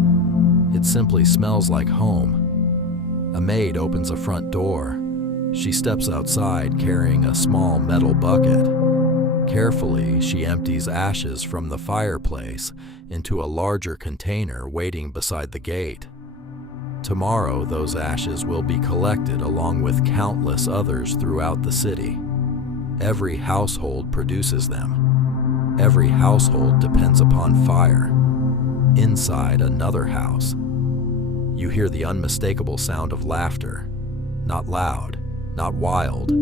It simply smells like home. A maid opens a front door. She steps outside carrying a small metal bucket. Carefully, she empties ashes from the fireplace into a larger container waiting beside the gate. Tomorrow, those ashes will be collected along with countless others throughout the city. Every household produces them. Every household depends upon fire. Inside another house, you hear the unmistakable sound of laughter. Not loud, not wild,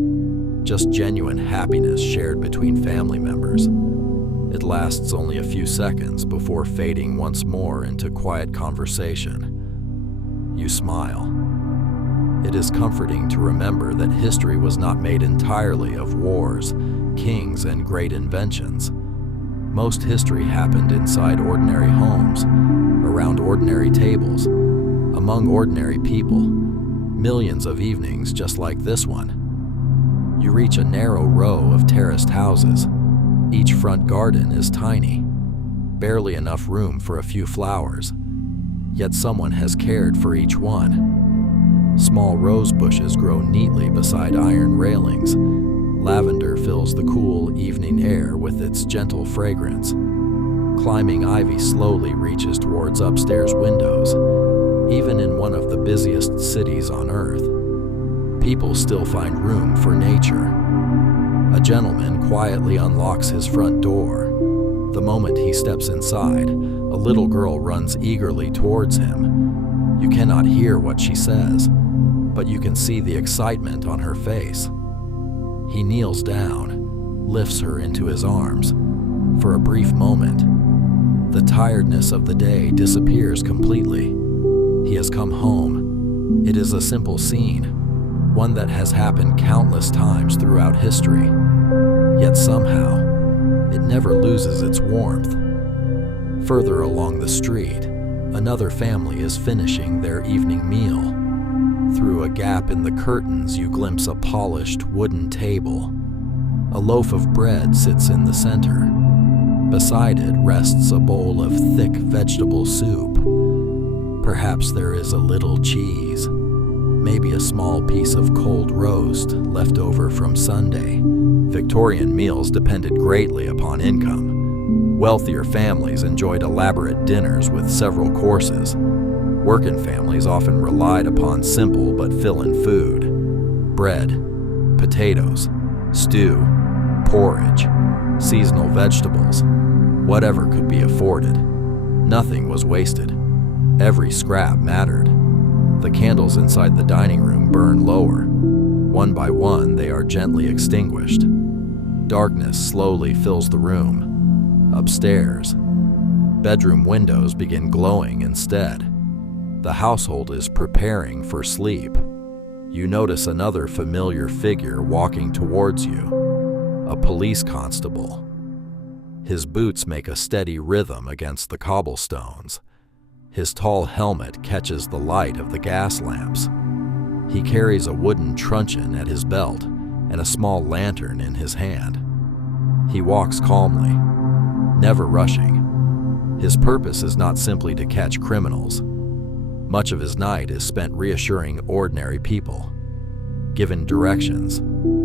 just genuine happiness shared between family members. It lasts only a few seconds before fading once more into quiet conversation. You smile. It is comforting to remember that history was not made entirely of wars, kings, and great inventions. Most history happened inside ordinary homes, around ordinary tables, among ordinary people. Millions of evenings just like this one. You reach a narrow row of terraced houses. Each front garden is tiny, barely enough room for a few flowers. Yet someone has cared for each one. Small rose bushes grow neatly beside iron railings. Lavender fills the cool evening air with its gentle fragrance. Climbing ivy slowly reaches towards upstairs windows. Even in one of the busiest cities on earth, people still find room for nature. A gentleman quietly unlocks his front door. The moment he steps inside, a little girl runs eagerly towards him. You cannot hear what she says, but you can see the excitement on her face. He kneels down, lifts her into his arms. For a brief moment, the tiredness of the day disappears completely. He has come home. It is a simple scene, one that has happened countless times throughout history. Yet somehow, it never loses its warmth. Further along the street, another family is finishing their evening meal. Through a gap in the curtains, you glimpse a polished wooden table. A loaf of bread sits in the center. Beside it rests a bowl of thick vegetable soup. Perhaps there is a little cheese, maybe a small piece of cold roast left over from Sunday. Victorian meals depended greatly upon income. Wealthier families enjoyed elaborate dinners with several courses. Working families often relied upon simple but fill-in food. Bread, potatoes, stew, porridge, seasonal vegetables, whatever could be afforded. Nothing was wasted. Every scrap mattered. The candles inside the dining room burn lower. One by one, they are gently extinguished. Darkness slowly fills the room. Upstairs, bedroom windows begin glowing instead. The household is preparing for sleep. You notice another familiar figure walking towards you, a police constable. His boots make a steady rhythm against the cobblestones. His tall helmet catches the light of the gas lamps. He carries a wooden truncheon at his belt and a small lantern in his hand. He walks calmly, never rushing. His purpose is not simply to catch criminals. Much of his night is spent reassuring ordinary people, giving directions,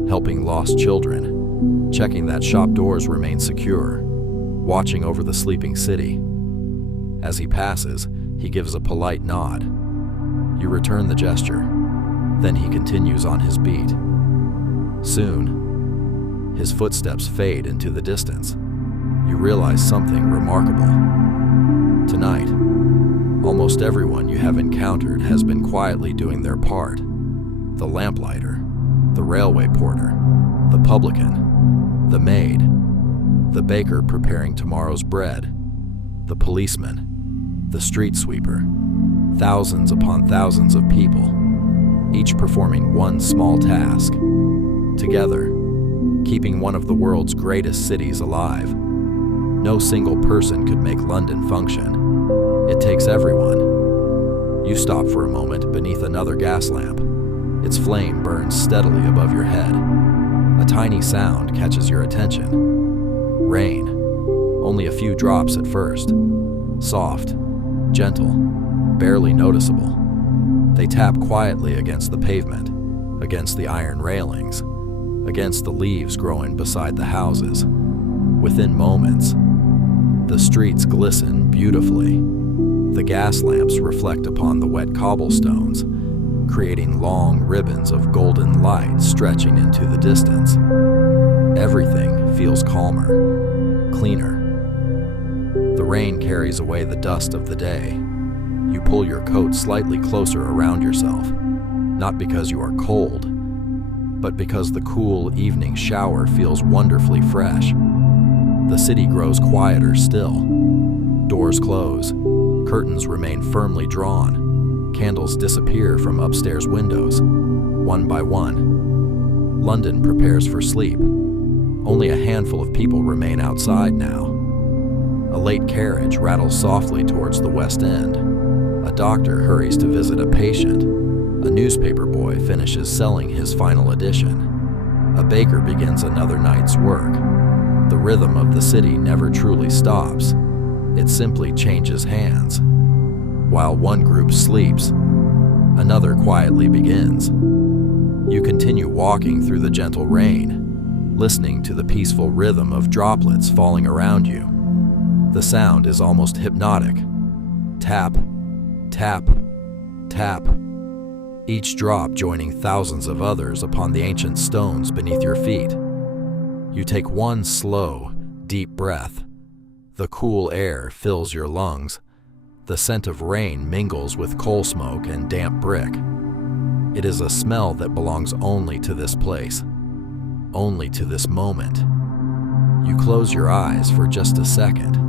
helping lost children, checking that shop doors remain secure, watching over the sleeping city. As he passes, he gives a polite nod. You return the gesture. Then he continues on his beat. Soon, his footsteps fade into the distance. You realize something remarkable. Tonight, almost everyone you have encountered has been quietly doing their part. The lamplighter, the railway porter, the publican, the maid, the baker preparing tomorrow's bread, the policeman, the street sweeper, thousands upon thousands of people, each performing one small task. Together, keeping one of the world's greatest cities alive. No single person could make London function. It takes everyone. You stop for a moment beneath another gas lamp. Its flame burns steadily above your head. A tiny sound catches your attention. Rain. Only a few drops at first. Soft, gentle, barely noticeable. They tap quietly against the pavement, against the iron railings, against the leaves growing beside the houses. Within moments, the streets glisten beautifully. The gas lamps reflect upon the wet cobblestones, creating long ribbons of golden light stretching into the distance. Everything feels calmer, cleaner. The rain carries away the dust of the day. You pull your coat slightly closer around yourself, not because you are cold, but because the cool evening shower feels wonderfully fresh. The city grows quieter still. Doors close, curtains remain firmly drawn, candles disappear from upstairs windows, one by one. London prepares for sleep. Only a handful of people remain outside now. A late carriage rattles softly towards the West End. A doctor hurries to visit a patient. A newspaper boy finishes selling his final edition. A baker begins another night's work. The rhythm of the city never truly stops. It simply changes hands. While one group sleeps, another quietly begins. You continue walking through the gentle rain, listening to the peaceful rhythm of droplets falling around you. The sound is almost hypnotic. Tap, tap, tap. Each drop joining thousands of others upon the ancient stones beneath your feet. You take one slow, deep breath. The cool air fills your lungs. The scent of rain mingles with coal smoke and damp brick. It is a smell that belongs only to this place, only to this moment. You close your eyes for just a second.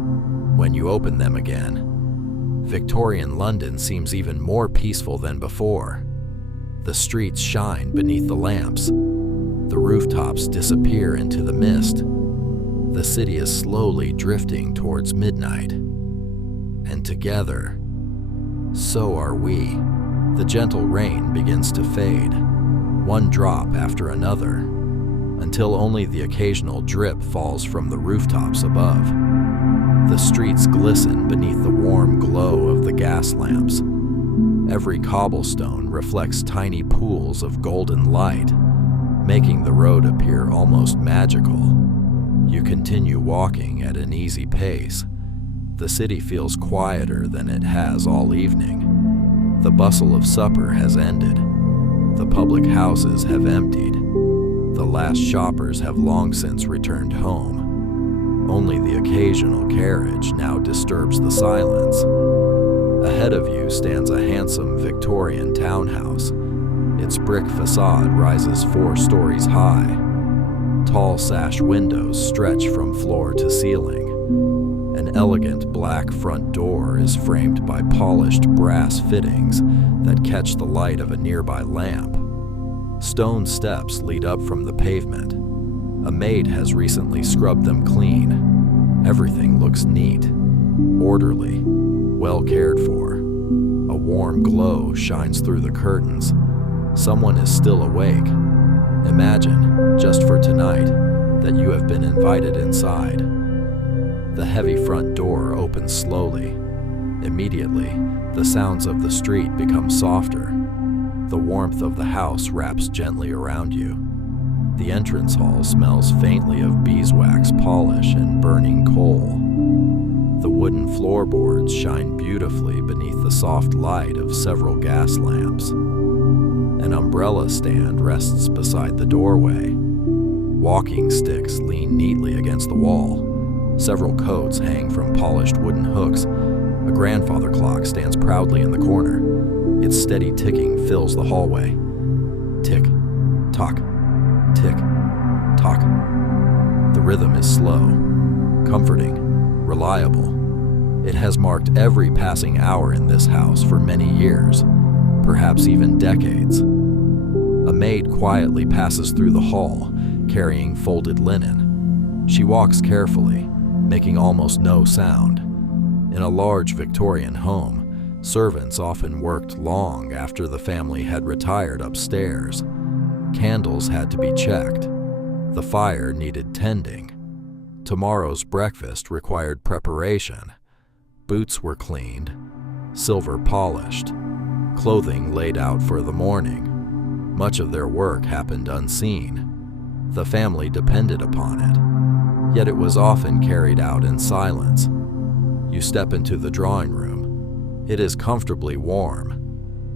When you open them again, Victorian London seems even more peaceful than before. The streets shine beneath the lamps. The rooftops disappear into the mist. The city is slowly drifting towards midnight. And together, so are we. The gentle rain begins to fade, one drop after another, until only the occasional drip falls from the rooftops above. The streets glisten beneath the warm glow of the gas lamps. Every cobblestone reflects tiny pools of golden light, making the road appear almost magical. You continue walking at an easy pace. The city feels quieter than it has all evening. The bustle of supper has ended. The public houses have emptied. The last shoppers have long since returned home. Only the occasional carriage now disturbs the silence. Ahead of you stands a handsome Victorian townhouse. Its brick facade rises 4 stories high. Tall sash windows stretch from floor to ceiling. An elegant black front door is framed by polished brass fittings that catch the light of a nearby lamp. Stone steps lead up from the pavement. A maid has recently scrubbed them clean. Everything looks neat, orderly, well cared for. A warm glow shines through the curtains. Someone is still awake. Imagine, just for tonight, that you have been invited inside. The heavy front door opens slowly. Immediately, the sounds of the street become softer. The warmth of the house wraps gently around you. The entrance hall smells faintly of beeswax polish and burning coal. The wooden floorboards shine beautifully beneath the soft light of several gas lamps. An umbrella stand rests beside the doorway. Walking sticks lean neatly against the wall. Several coats hang from polished wooden hooks. A grandfather clock stands proudly in the corner. Its steady ticking fills the hallway. Tick, tock, tick, tock. The rhythm is slow, comforting, reliable. It has marked every passing hour in this house for many years, perhaps even decades. A maid quietly passes through the hall, carrying folded linen. She walks carefully, making almost no sound. In a large Victorian home, servants often worked long after the family had retired upstairs. Candles had to be checked. The fire needed tending. Tomorrow's breakfast required preparation. Boots were cleaned. silver polished, clothing laid out for the morning. Much of their work happened unseen. The family depended upon it, yet it was often carried out in silence. You step into the drawing room. It is comfortably warm.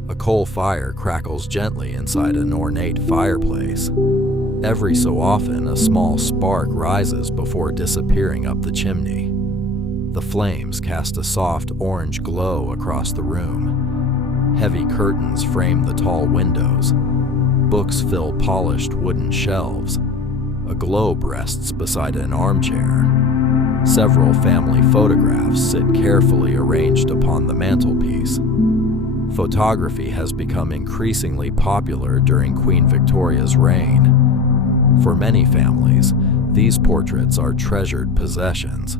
A coal fire crackles gently inside an ornate fireplace. Every so often, a small spark rises before disappearing up the chimney. The flames cast a soft orange glow across the room. Heavy curtains frame the tall windows. Books fill polished wooden shelves. A globe rests beside an armchair. Several family photographs sit carefully arranged upon the mantelpiece. Photography has become increasingly popular during Queen Victoria's reign. For many families, these portraits are treasured possessions.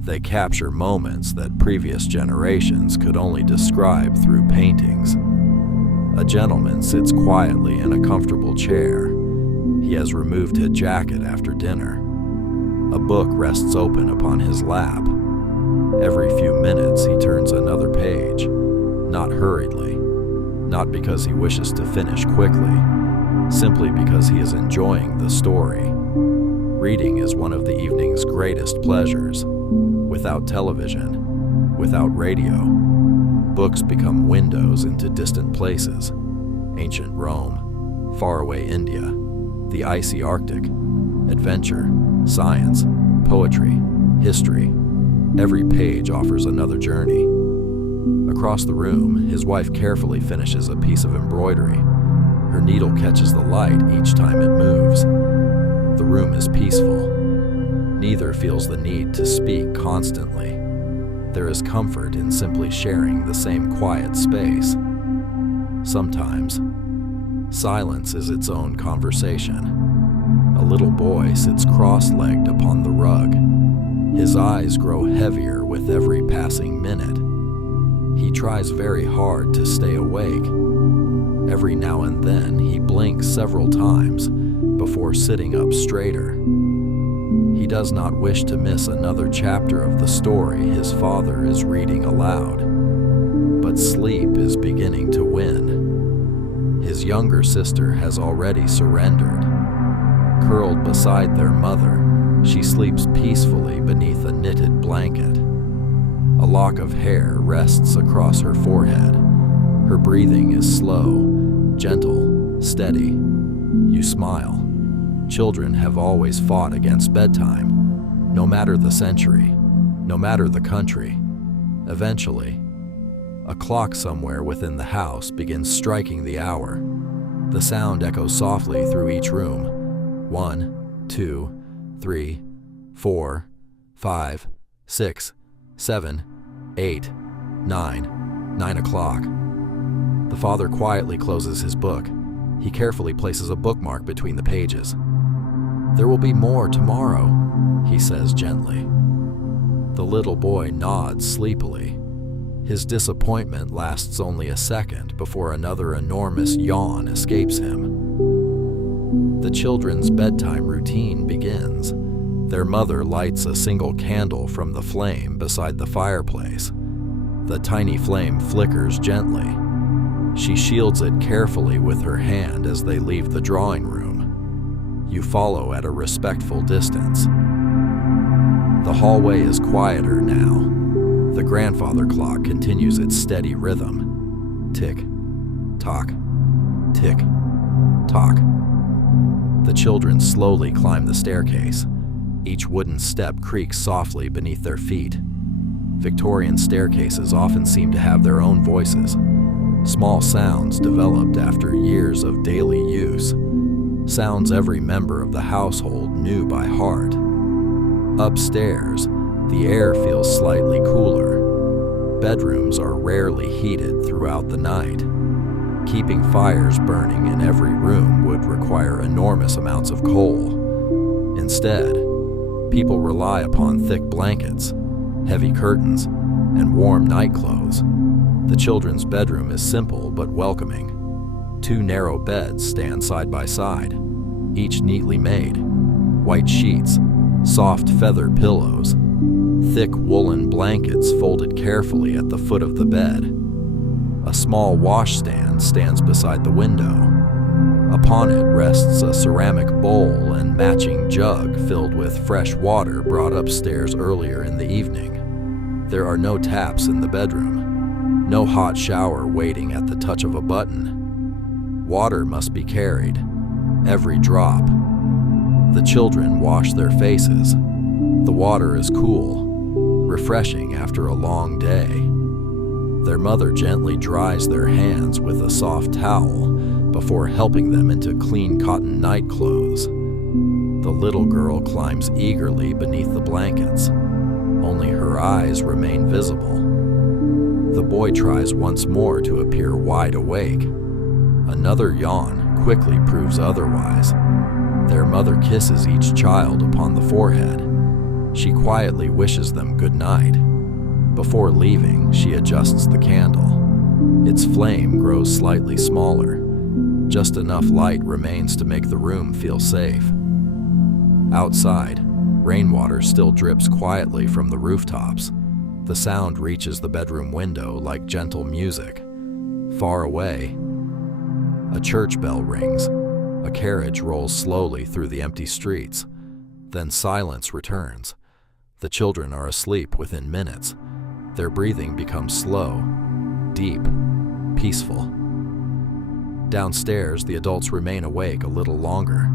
They capture moments that previous generations could only describe through paintings. A gentleman sits quietly in a comfortable chair. He has removed his jacket after dinner. A book rests open upon his lap. Every few minutes he turns another page, not hurriedly, not because he wishes to finish quickly, simply because he is enjoying the story. Reading is one of the evening's greatest pleasures. Without television, without radio, books become windows into distant places. Ancient Rome, faraway India, the icy Arctic, adventure, science, poetry, history. Every page offers another journey. Across the room, his wife carefully finishes a piece of embroidery. Her needle catches the light each time it moves. The room is peaceful. Neither feels the need to speak constantly. There is comfort in simply sharing the same quiet space. Sometimes, silence is its own conversation. A little boy sits cross-legged upon the rug. His eyes grow heavier with every passing minute. He tries very hard to stay awake. Every now and then he blinks several times before sitting up straighter. He does not wish to miss another chapter of the story his father is reading aloud. But sleep is beginning to win. His younger sister has already surrendered. Curled beside their mother, she sleeps peacefully beneath a knitted blanket. A lock of hair rests across her forehead. Her breathing is slow, gentle, steady. You smile. Children have always fought against bedtime, no matter the century, no matter the country. Eventually, a clock somewhere within the house begins striking the hour. The sound echoes softly through each room. 1, 2, 3, 4, 5, 6, 7, 8, 9. 9 o'clock. The father quietly closes his book. He carefully places a bookmark between the pages. "There will be more tomorrow," he says gently. The little boy nods sleepily. His disappointment lasts only a second before another enormous yawn escapes him. The children's bedtime routine begins. Their mother lights a single candle from the flame beside the fireplace. The tiny flame flickers gently. She shields it carefully with her hand as they leave the drawing room. You follow at a respectful distance. The hallway is quieter now. The grandfather clock continues its steady rhythm. Tick, tock, tick, tock. The children slowly climb the staircase. Each wooden step creaks softly beneath their feet. Victorian staircases often seem to have their own voices. Small sounds developed after years of daily use. Sounds every member of the household knew by heart. Upstairs, the air feels slightly cooler. Bedrooms are rarely heated throughout the night. Keeping fires burning in every room would require enormous amounts of coal. Instead, people rely upon thick blankets, heavy curtains, and warm nightclothes. The children's bedroom is simple but welcoming. 2 narrow beds stand side by side, each neatly made. White sheets, soft feather pillows. thick woolen blankets folded carefully at the foot of the bed. A small washstand stands beside the window. Upon it rests a ceramic bowl and matching jug filled with fresh water brought upstairs earlier in the evening. There are no taps in the bedroom, no hot shower waiting at the touch of a button. Water must be carried, every drop. The children wash their faces. The water is cool, refreshing after a long day. Their mother gently dries their hands with a soft towel before helping them into clean cotton night clothes. The little girl climbs eagerly beneath the blankets. Only her eyes remain visible. The boy tries once more to appear wide awake. Another yawn quickly proves otherwise. Their mother kisses each child upon the forehead. She quietly wishes them good night. Before leaving, she adjusts the candle. Its flame grows slightly smaller. Just enough light remains to make the room feel safe. Outside, rainwater still drips quietly from the rooftops. The sound reaches the bedroom window like gentle music. Far away, a church bell rings. A carriage rolls slowly through the empty streets. Then silence returns. The children are asleep within minutes. Their breathing becomes slow, deep, peaceful. Downstairs, the adults remain awake a little longer.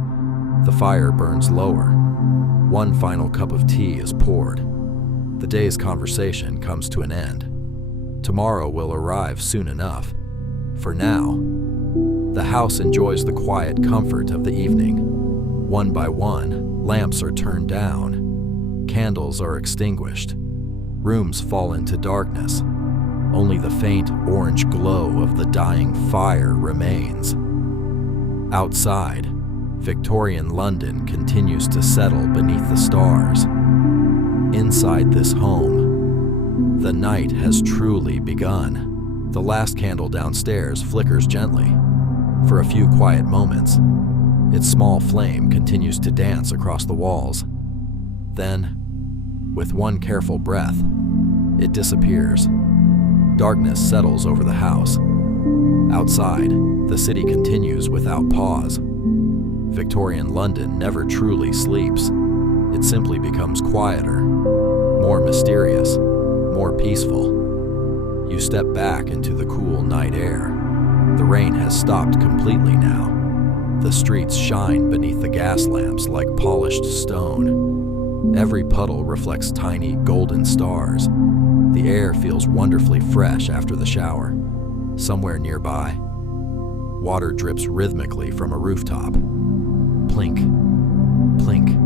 The fire burns lower. One final cup of tea is poured. The day's conversation comes to an end. Tomorrow will arrive soon enough. For now, the house enjoys the quiet comfort of the evening. One by one, lamps are turned down. Candles are extinguished. Rooms fall into darkness. Only the faint orange glow of the dying fire remains. Outside, Victorian London continues to settle beneath the stars. Inside this home, the night has truly begun. The last candle downstairs flickers gently. For a few quiet moments, its small flame continues to dance across the walls. Then, with one careful breath, it disappears. Darkness settles over the house. Outside, the city continues without pause. Victorian London never truly sleeps. It simply becomes quieter, more mysterious, more peaceful. You step back into the cool night air. The rain has stopped completely now. The streets shine beneath the gas lamps like polished stone. Every puddle reflects tiny golden stars. The air feels wonderfully fresh after the shower. Somewhere nearby, water drips rhythmically from a rooftop. Plink, plink,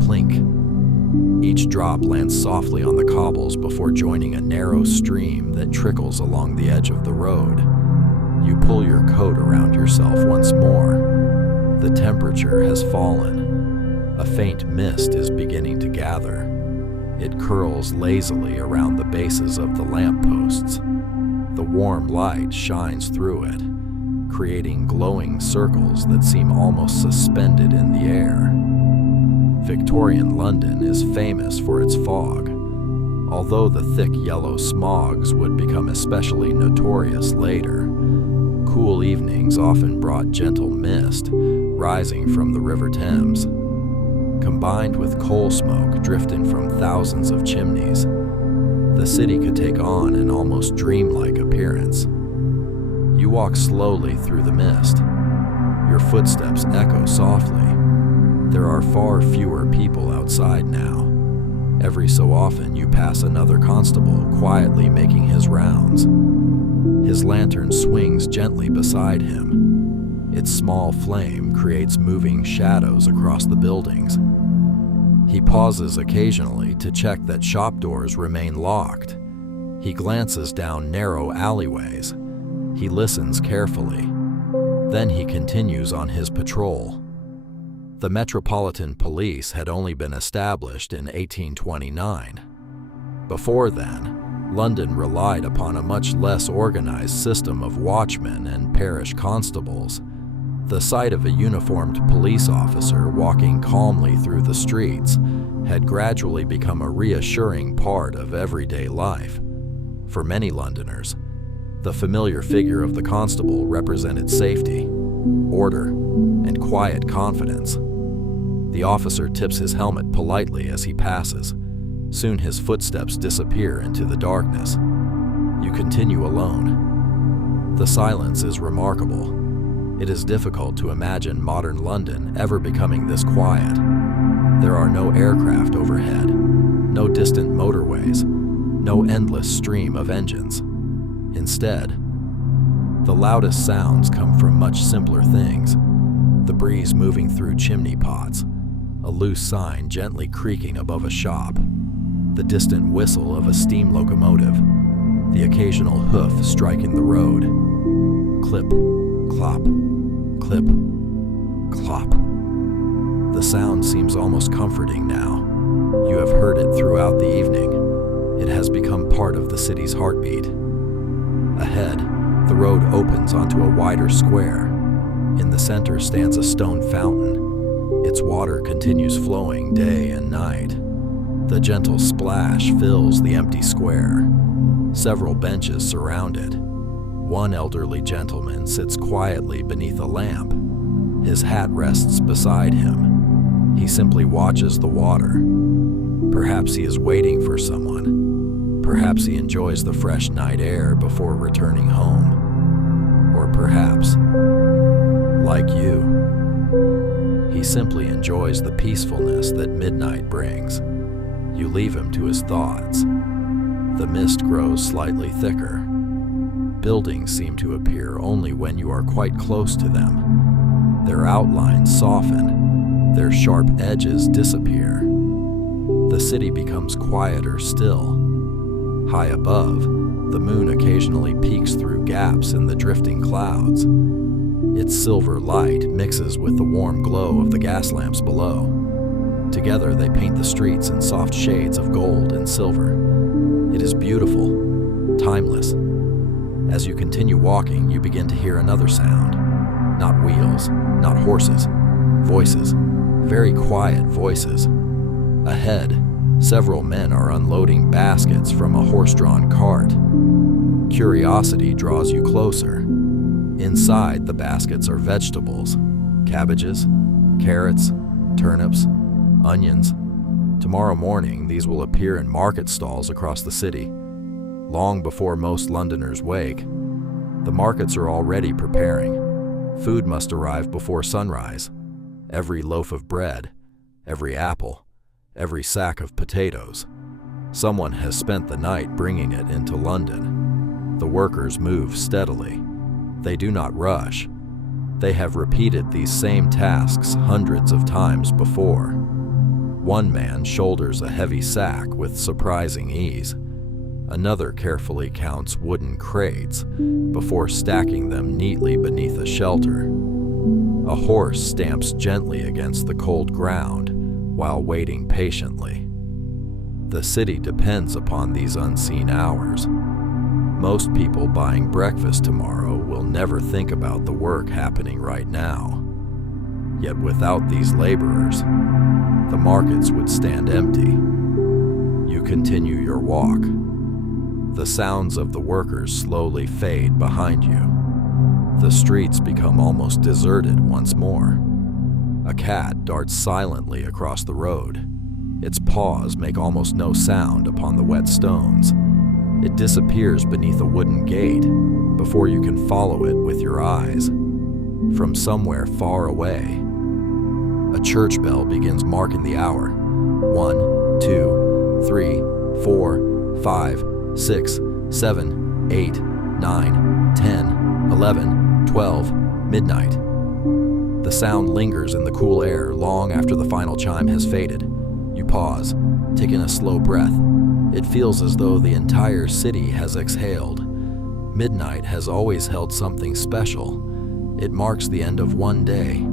plink. Each drop lands softly on the cobbles before joining a narrow stream that trickles along the edge of the road. You pull your coat around yourself once more. The temperature has fallen. A faint mist is beginning to gather. It curls lazily around the bases of the lampposts. The warm light shines through it, creating glowing circles that seem almost suspended in the air. Victorian London is famous for its fog, although the thick yellow smogs would become especially notorious later. Cool evenings often brought gentle mist rising from the River Thames. Combined with coal smoke drifting from thousands of chimneys, the city could take on an almost dreamlike appearance. You walk slowly through the mist. Your footsteps echo softly. There are far fewer people outside now. Every so often you pass another constable quietly making his rounds. His lantern swings gently beside him. Its small flame creates moving shadows across the buildings. He pauses occasionally to check that shop doors remain locked. He glances down narrow alleyways. He listens carefully. Then he continues on his patrol. The Metropolitan Police had only been established in 1829. Before then, London relied upon a much less organized system of watchmen and parish constables. The sight of a uniformed police officer walking calmly through the streets had gradually become a reassuring part of everyday life. For many Londoners, the familiar figure of the constable represented safety, order, and quiet confidence. The officer tips his helmet politely as he passes. Soon his footsteps disappear into the darkness. You continue alone. The silence is remarkable. It is difficult to imagine modern London ever becoming this quiet. There are no aircraft overhead, no distant motorways, no endless stream of engines. Instead, the loudest sounds come from much simpler things. The breeze moving through chimney pots, a loose sign gently creaking above a shop, the distant whistle of a steam locomotive, the occasional hoof striking the road. Clip, clop, clip, clop. The sound seems almost comforting now. You have heard it throughout the evening. It has become part of the city's heartbeat. Ahead, the road opens onto a wider square. In the center stands a stone fountain. Its water continues flowing day and night. The gentle splash fills the empty square. Several benches surround it. One elderly gentleman sits quietly beneath a lamp. His hat rests beside him. He simply watches the water. Perhaps he is waiting for someone. Perhaps he enjoys the fresh night air before returning home. Or perhaps, like you, he simply enjoys the peacefulness that midnight brings. You leave him to his thoughts. The mist grows slightly thicker. Buildings seem to appear only when you are quite close to them. Their outlines soften. Their sharp edges disappear. The city becomes quieter still. High above, the moon occasionally peeks through gaps in the drifting clouds. Its silver light mixes with the warm glow of the gas lamps below. Together they paint the streets in soft shades of gold and silver. It is beautiful, timeless. As you continue walking, you begin to hear another sound. Not wheels, not horses, voices, very quiet voices. Ahead, several men are unloading baskets from a horse-drawn cart. Curiosity draws you closer. Inside the baskets are vegetables, cabbages, carrots, turnips, onions. Tomorrow morning, these will appear in market stalls across the city. Long before most Londoners wake, the markets are already preparing. Food must arrive before sunrise. Every loaf of bread, every apple, every sack of potatoes. Someone has spent the night bringing it into London. The workers move steadily. They do not rush. They have repeated these same tasks hundreds of times before. One man shoulders a heavy sack with surprising ease. Another carefully counts wooden crates before stacking them neatly beneath a shelter. A horse stamps gently against the cold ground while waiting patiently. The city depends upon these unseen hours. Most people buying breakfast tomorrow will never think about the work happening right now. Yet without these laborers, the markets would stand empty. You continue your walk. The sounds of the workers slowly fade behind you. The streets become almost deserted once more. A cat darts silently across the road. Its paws make almost no sound upon the wet stones. It disappears beneath a wooden gate before you can follow it with your eyes. From somewhere far away, a church bell begins marking the hour. 1, 2, 3, 4, 5, 6, 7, 8, 9, 10, 11, 12, midnight. The sound lingers in the cool air long after the final chime has faded. You pause, take in a slow breath. It feels as though the entire city has exhaled. Midnight has always held something special. It marks the end of one day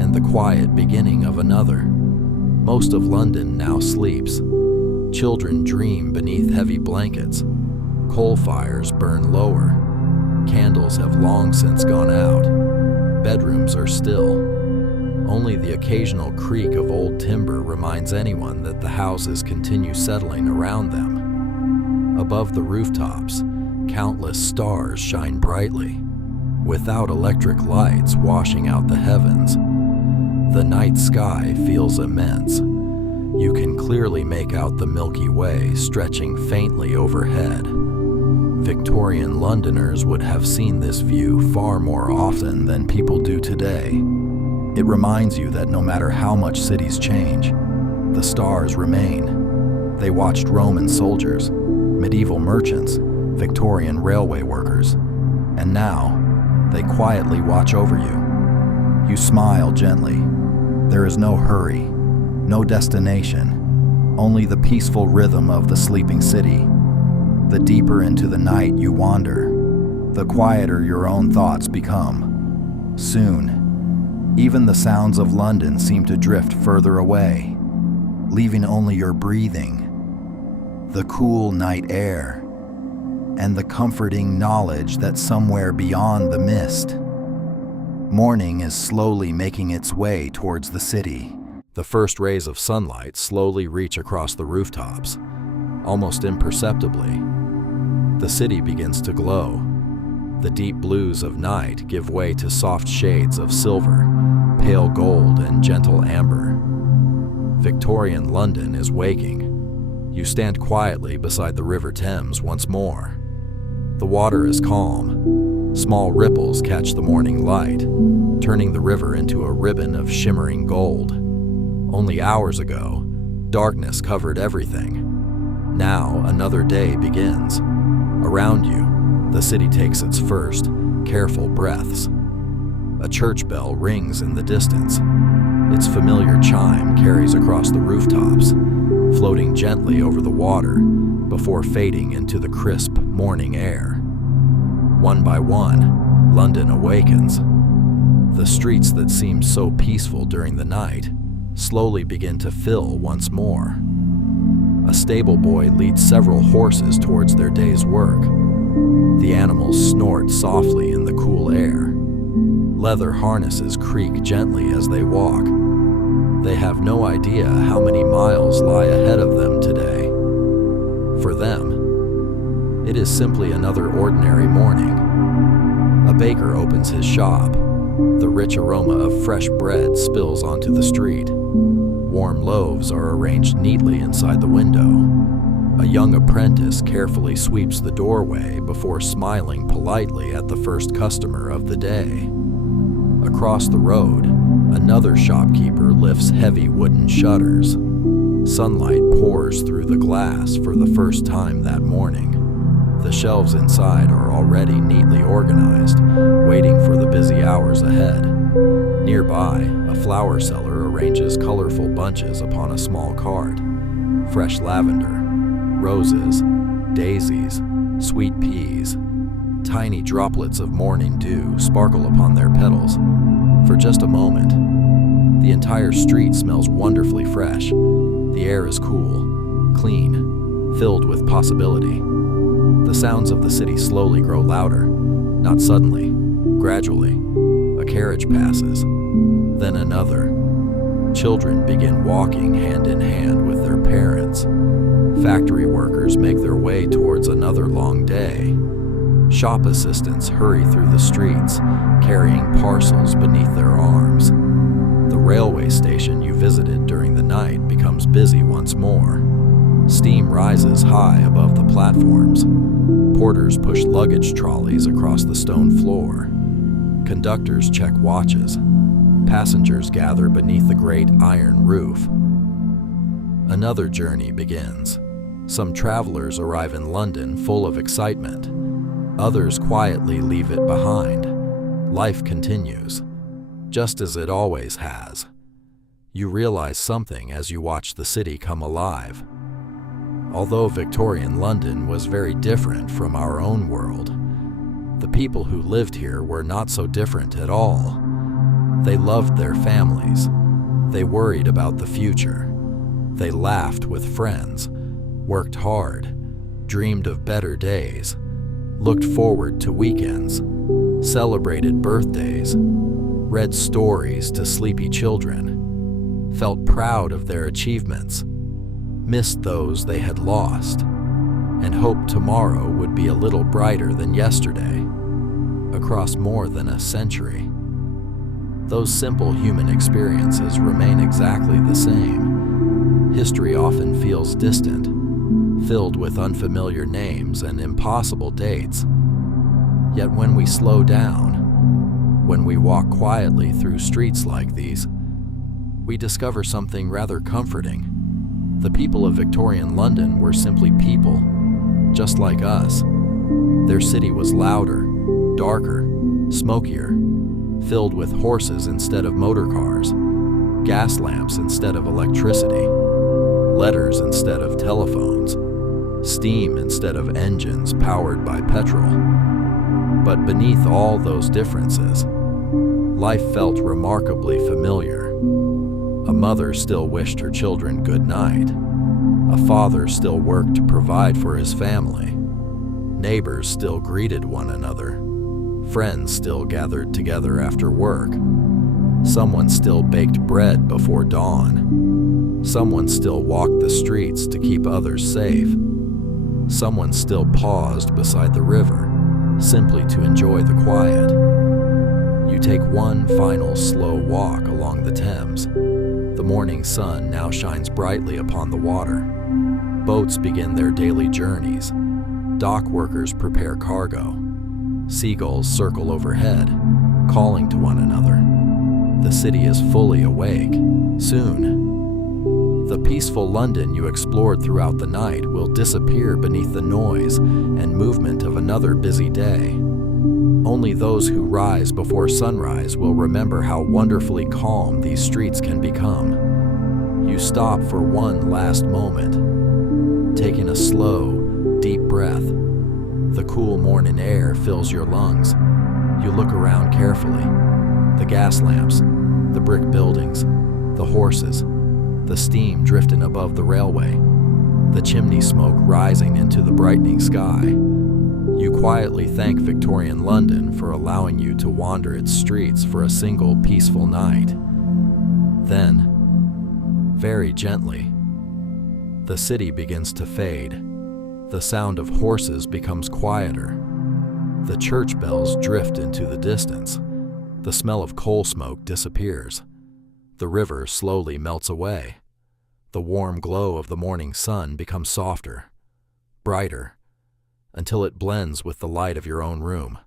and the quiet beginning of another. Most of London now sleeps. Children dream beneath heavy blankets. Coal fires burn lower. Candles have long since gone out. Bedrooms are still. Only the occasional creak of old timber reminds anyone that the houses continue settling around them. Above the rooftops, countless stars shine brightly, without electric lights washing out the heavens. The night sky feels immense. You can clearly make out the Milky Way stretching faintly overhead. Victorian Londoners would have seen this view far more often than people do today. It reminds you that no matter how much cities change, the stars remain. They watched Roman soldiers, medieval merchants, Victorian railway workers, and now they quietly watch over you. You smile gently. There is no hurry, no destination, only the peaceful rhythm of the sleeping city. The deeper into the night you wander, the quieter your own thoughts become. Soon, even the sounds of London seem to drift further away, leaving only your breathing, the cool night air, and the comforting knowledge that somewhere beyond the mist, morning is slowly making its way towards the city. The first rays of sunlight slowly reach across the rooftops, almost imperceptibly. The city begins to glow. The deep blues of night give way to soft shades of silver, pale gold, and gentle amber. Victorian London is waking. You stand quietly beside the River Thames once more. The water is calm. Small ripples catch the morning light, turning the river into a ribbon of shimmering gold. Only hours ago, darkness covered everything. Now another day begins. Around you, the city takes its first, careful breaths. A church bell rings in the distance. Its familiar chime carries across the rooftops, floating gently over the water before fading into the crisp morning air. One by one, London awakens. The streets that seemed so peaceful during the night slowly begin to fill once more. A stable boy leads several horses towards their day's work. The animals snort softly in the cool air. Leather harnesses creak gently as they walk. They have no idea how many miles lie ahead of them today. For them, it is simply another ordinary morning. A baker opens his shop. The rich aroma of fresh bread spills onto the street. Warm loaves are arranged neatly inside the window. A young apprentice carefully sweeps the doorway before smiling politely at the first customer of the day. Across the road, another shopkeeper lifts heavy wooden shutters. Sunlight pours through the glass for the first time that morning. The shelves inside are already neatly organized, waiting for the busy hours ahead. Nearby, a flower seller arranges colorful bunches upon a small cart. Fresh lavender, roses, daisies, sweet peas. Tiny droplets of morning dew sparkle upon their petals. For just a moment, the entire street smells wonderfully fresh. The air is cool, clean, filled with possibility. The sounds of the city slowly grow louder, not suddenly, gradually. A carriage passes, then another. Children begin walking hand in hand with their parents. Factory workers make their way towards another long day. Shop assistants hurry through the streets, carrying parcels beneath their arms. The railway station you visited during the night becomes busy once more. Steam rises high above the platforms. Porters push luggage trolleys across the stone floor. Conductors check watches. Passengers gather beneath the great iron roof. Another journey begins. Some travelers arrive in London full of excitement. Others quietly leave it behind. Life continues, just as it always has. You realize something as you watch the city come alive. Although Victorian London was very different from our own world, the people who lived here were not so different at all. They loved their families. They worried about the future. They laughed with friends, worked hard, dreamed of better days, looked forward to weekends, celebrated birthdays. read stories to sleepy children, felt proud of their achievements, missed those they had lost, and hoped tomorrow would be a little brighter than yesterday, across more than a century. Those simple human experiences remain exactly the same. History often feels distant, filled with unfamiliar names and impossible dates. Yet when we slow down, when we walk quietly through streets like these, we discover something rather comforting. The people of Victorian London were simply people, just like us. Their city was louder, darker, smokier, filled with horses instead of motor cars, gas lamps instead of electricity, letters instead of telephones, steam instead of engines powered by petrol. But beneath all those differences, life felt remarkably familiar. A mother still wished her children good night. A father still worked to provide for his family. Neighbors still greeted one another. Friends still gathered together after work. Someone still baked bread before dawn. Someone still walked the streets to keep others safe. Someone still paused beside the river, simply to enjoy the quiet. You take one final slow walk along the Thames. The morning sun now shines brightly upon the water. Boats begin their daily journeys. Dock workers prepare cargo. Seagulls circle overhead, calling to one another. The city is fully awake. Soon, the peaceful London you explored throughout the night will disappear beneath the noise and movement of another busy day. Only those who rise before sunrise will remember how wonderfully calm these streets can become. You stop for one last moment, taking a slow, deep breath. The cool morning air fills your lungs. You look around carefully. The gas lamps, the brick buildings, the horses, the steam drifting above the railway, the chimney smoke rising into the brightening sky. You quietly thank Victorian London for allowing you to wander its streets for a single peaceful night. Then, very gently, the city begins to fade. The sound of horses becomes quieter. The church bells drift into the distance. The smell of coal smoke disappears. The river slowly melts away. The warm glow of the morning sun becomes softer, brighter, until it blends with the light of your own room.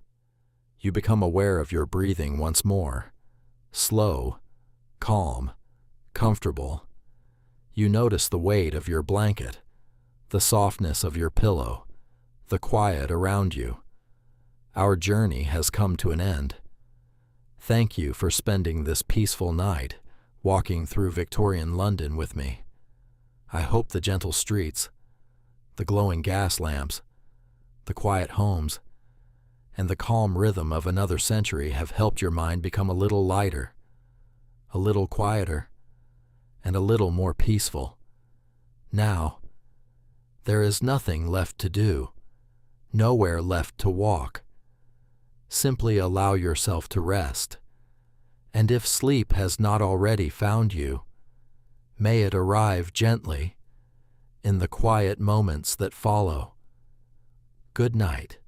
You become aware of your breathing once more. Slow, calm, comfortable. You notice the weight of your blanket, the softness of your pillow, the quiet around you. Our journey has come to an end. Thank you for spending this peaceful night walking through Victorian London with me. I hope the gentle streets, the glowing gas lamps, the quiet homes, and the calm rhythm of another century have helped your mind become a little lighter, a little quieter, and a little more peaceful. Now, there is nothing left to do, nowhere left to walk. Simply allow yourself to rest, and if sleep has not already found you, may it arrive gently in the quiet moments that follow. Good night.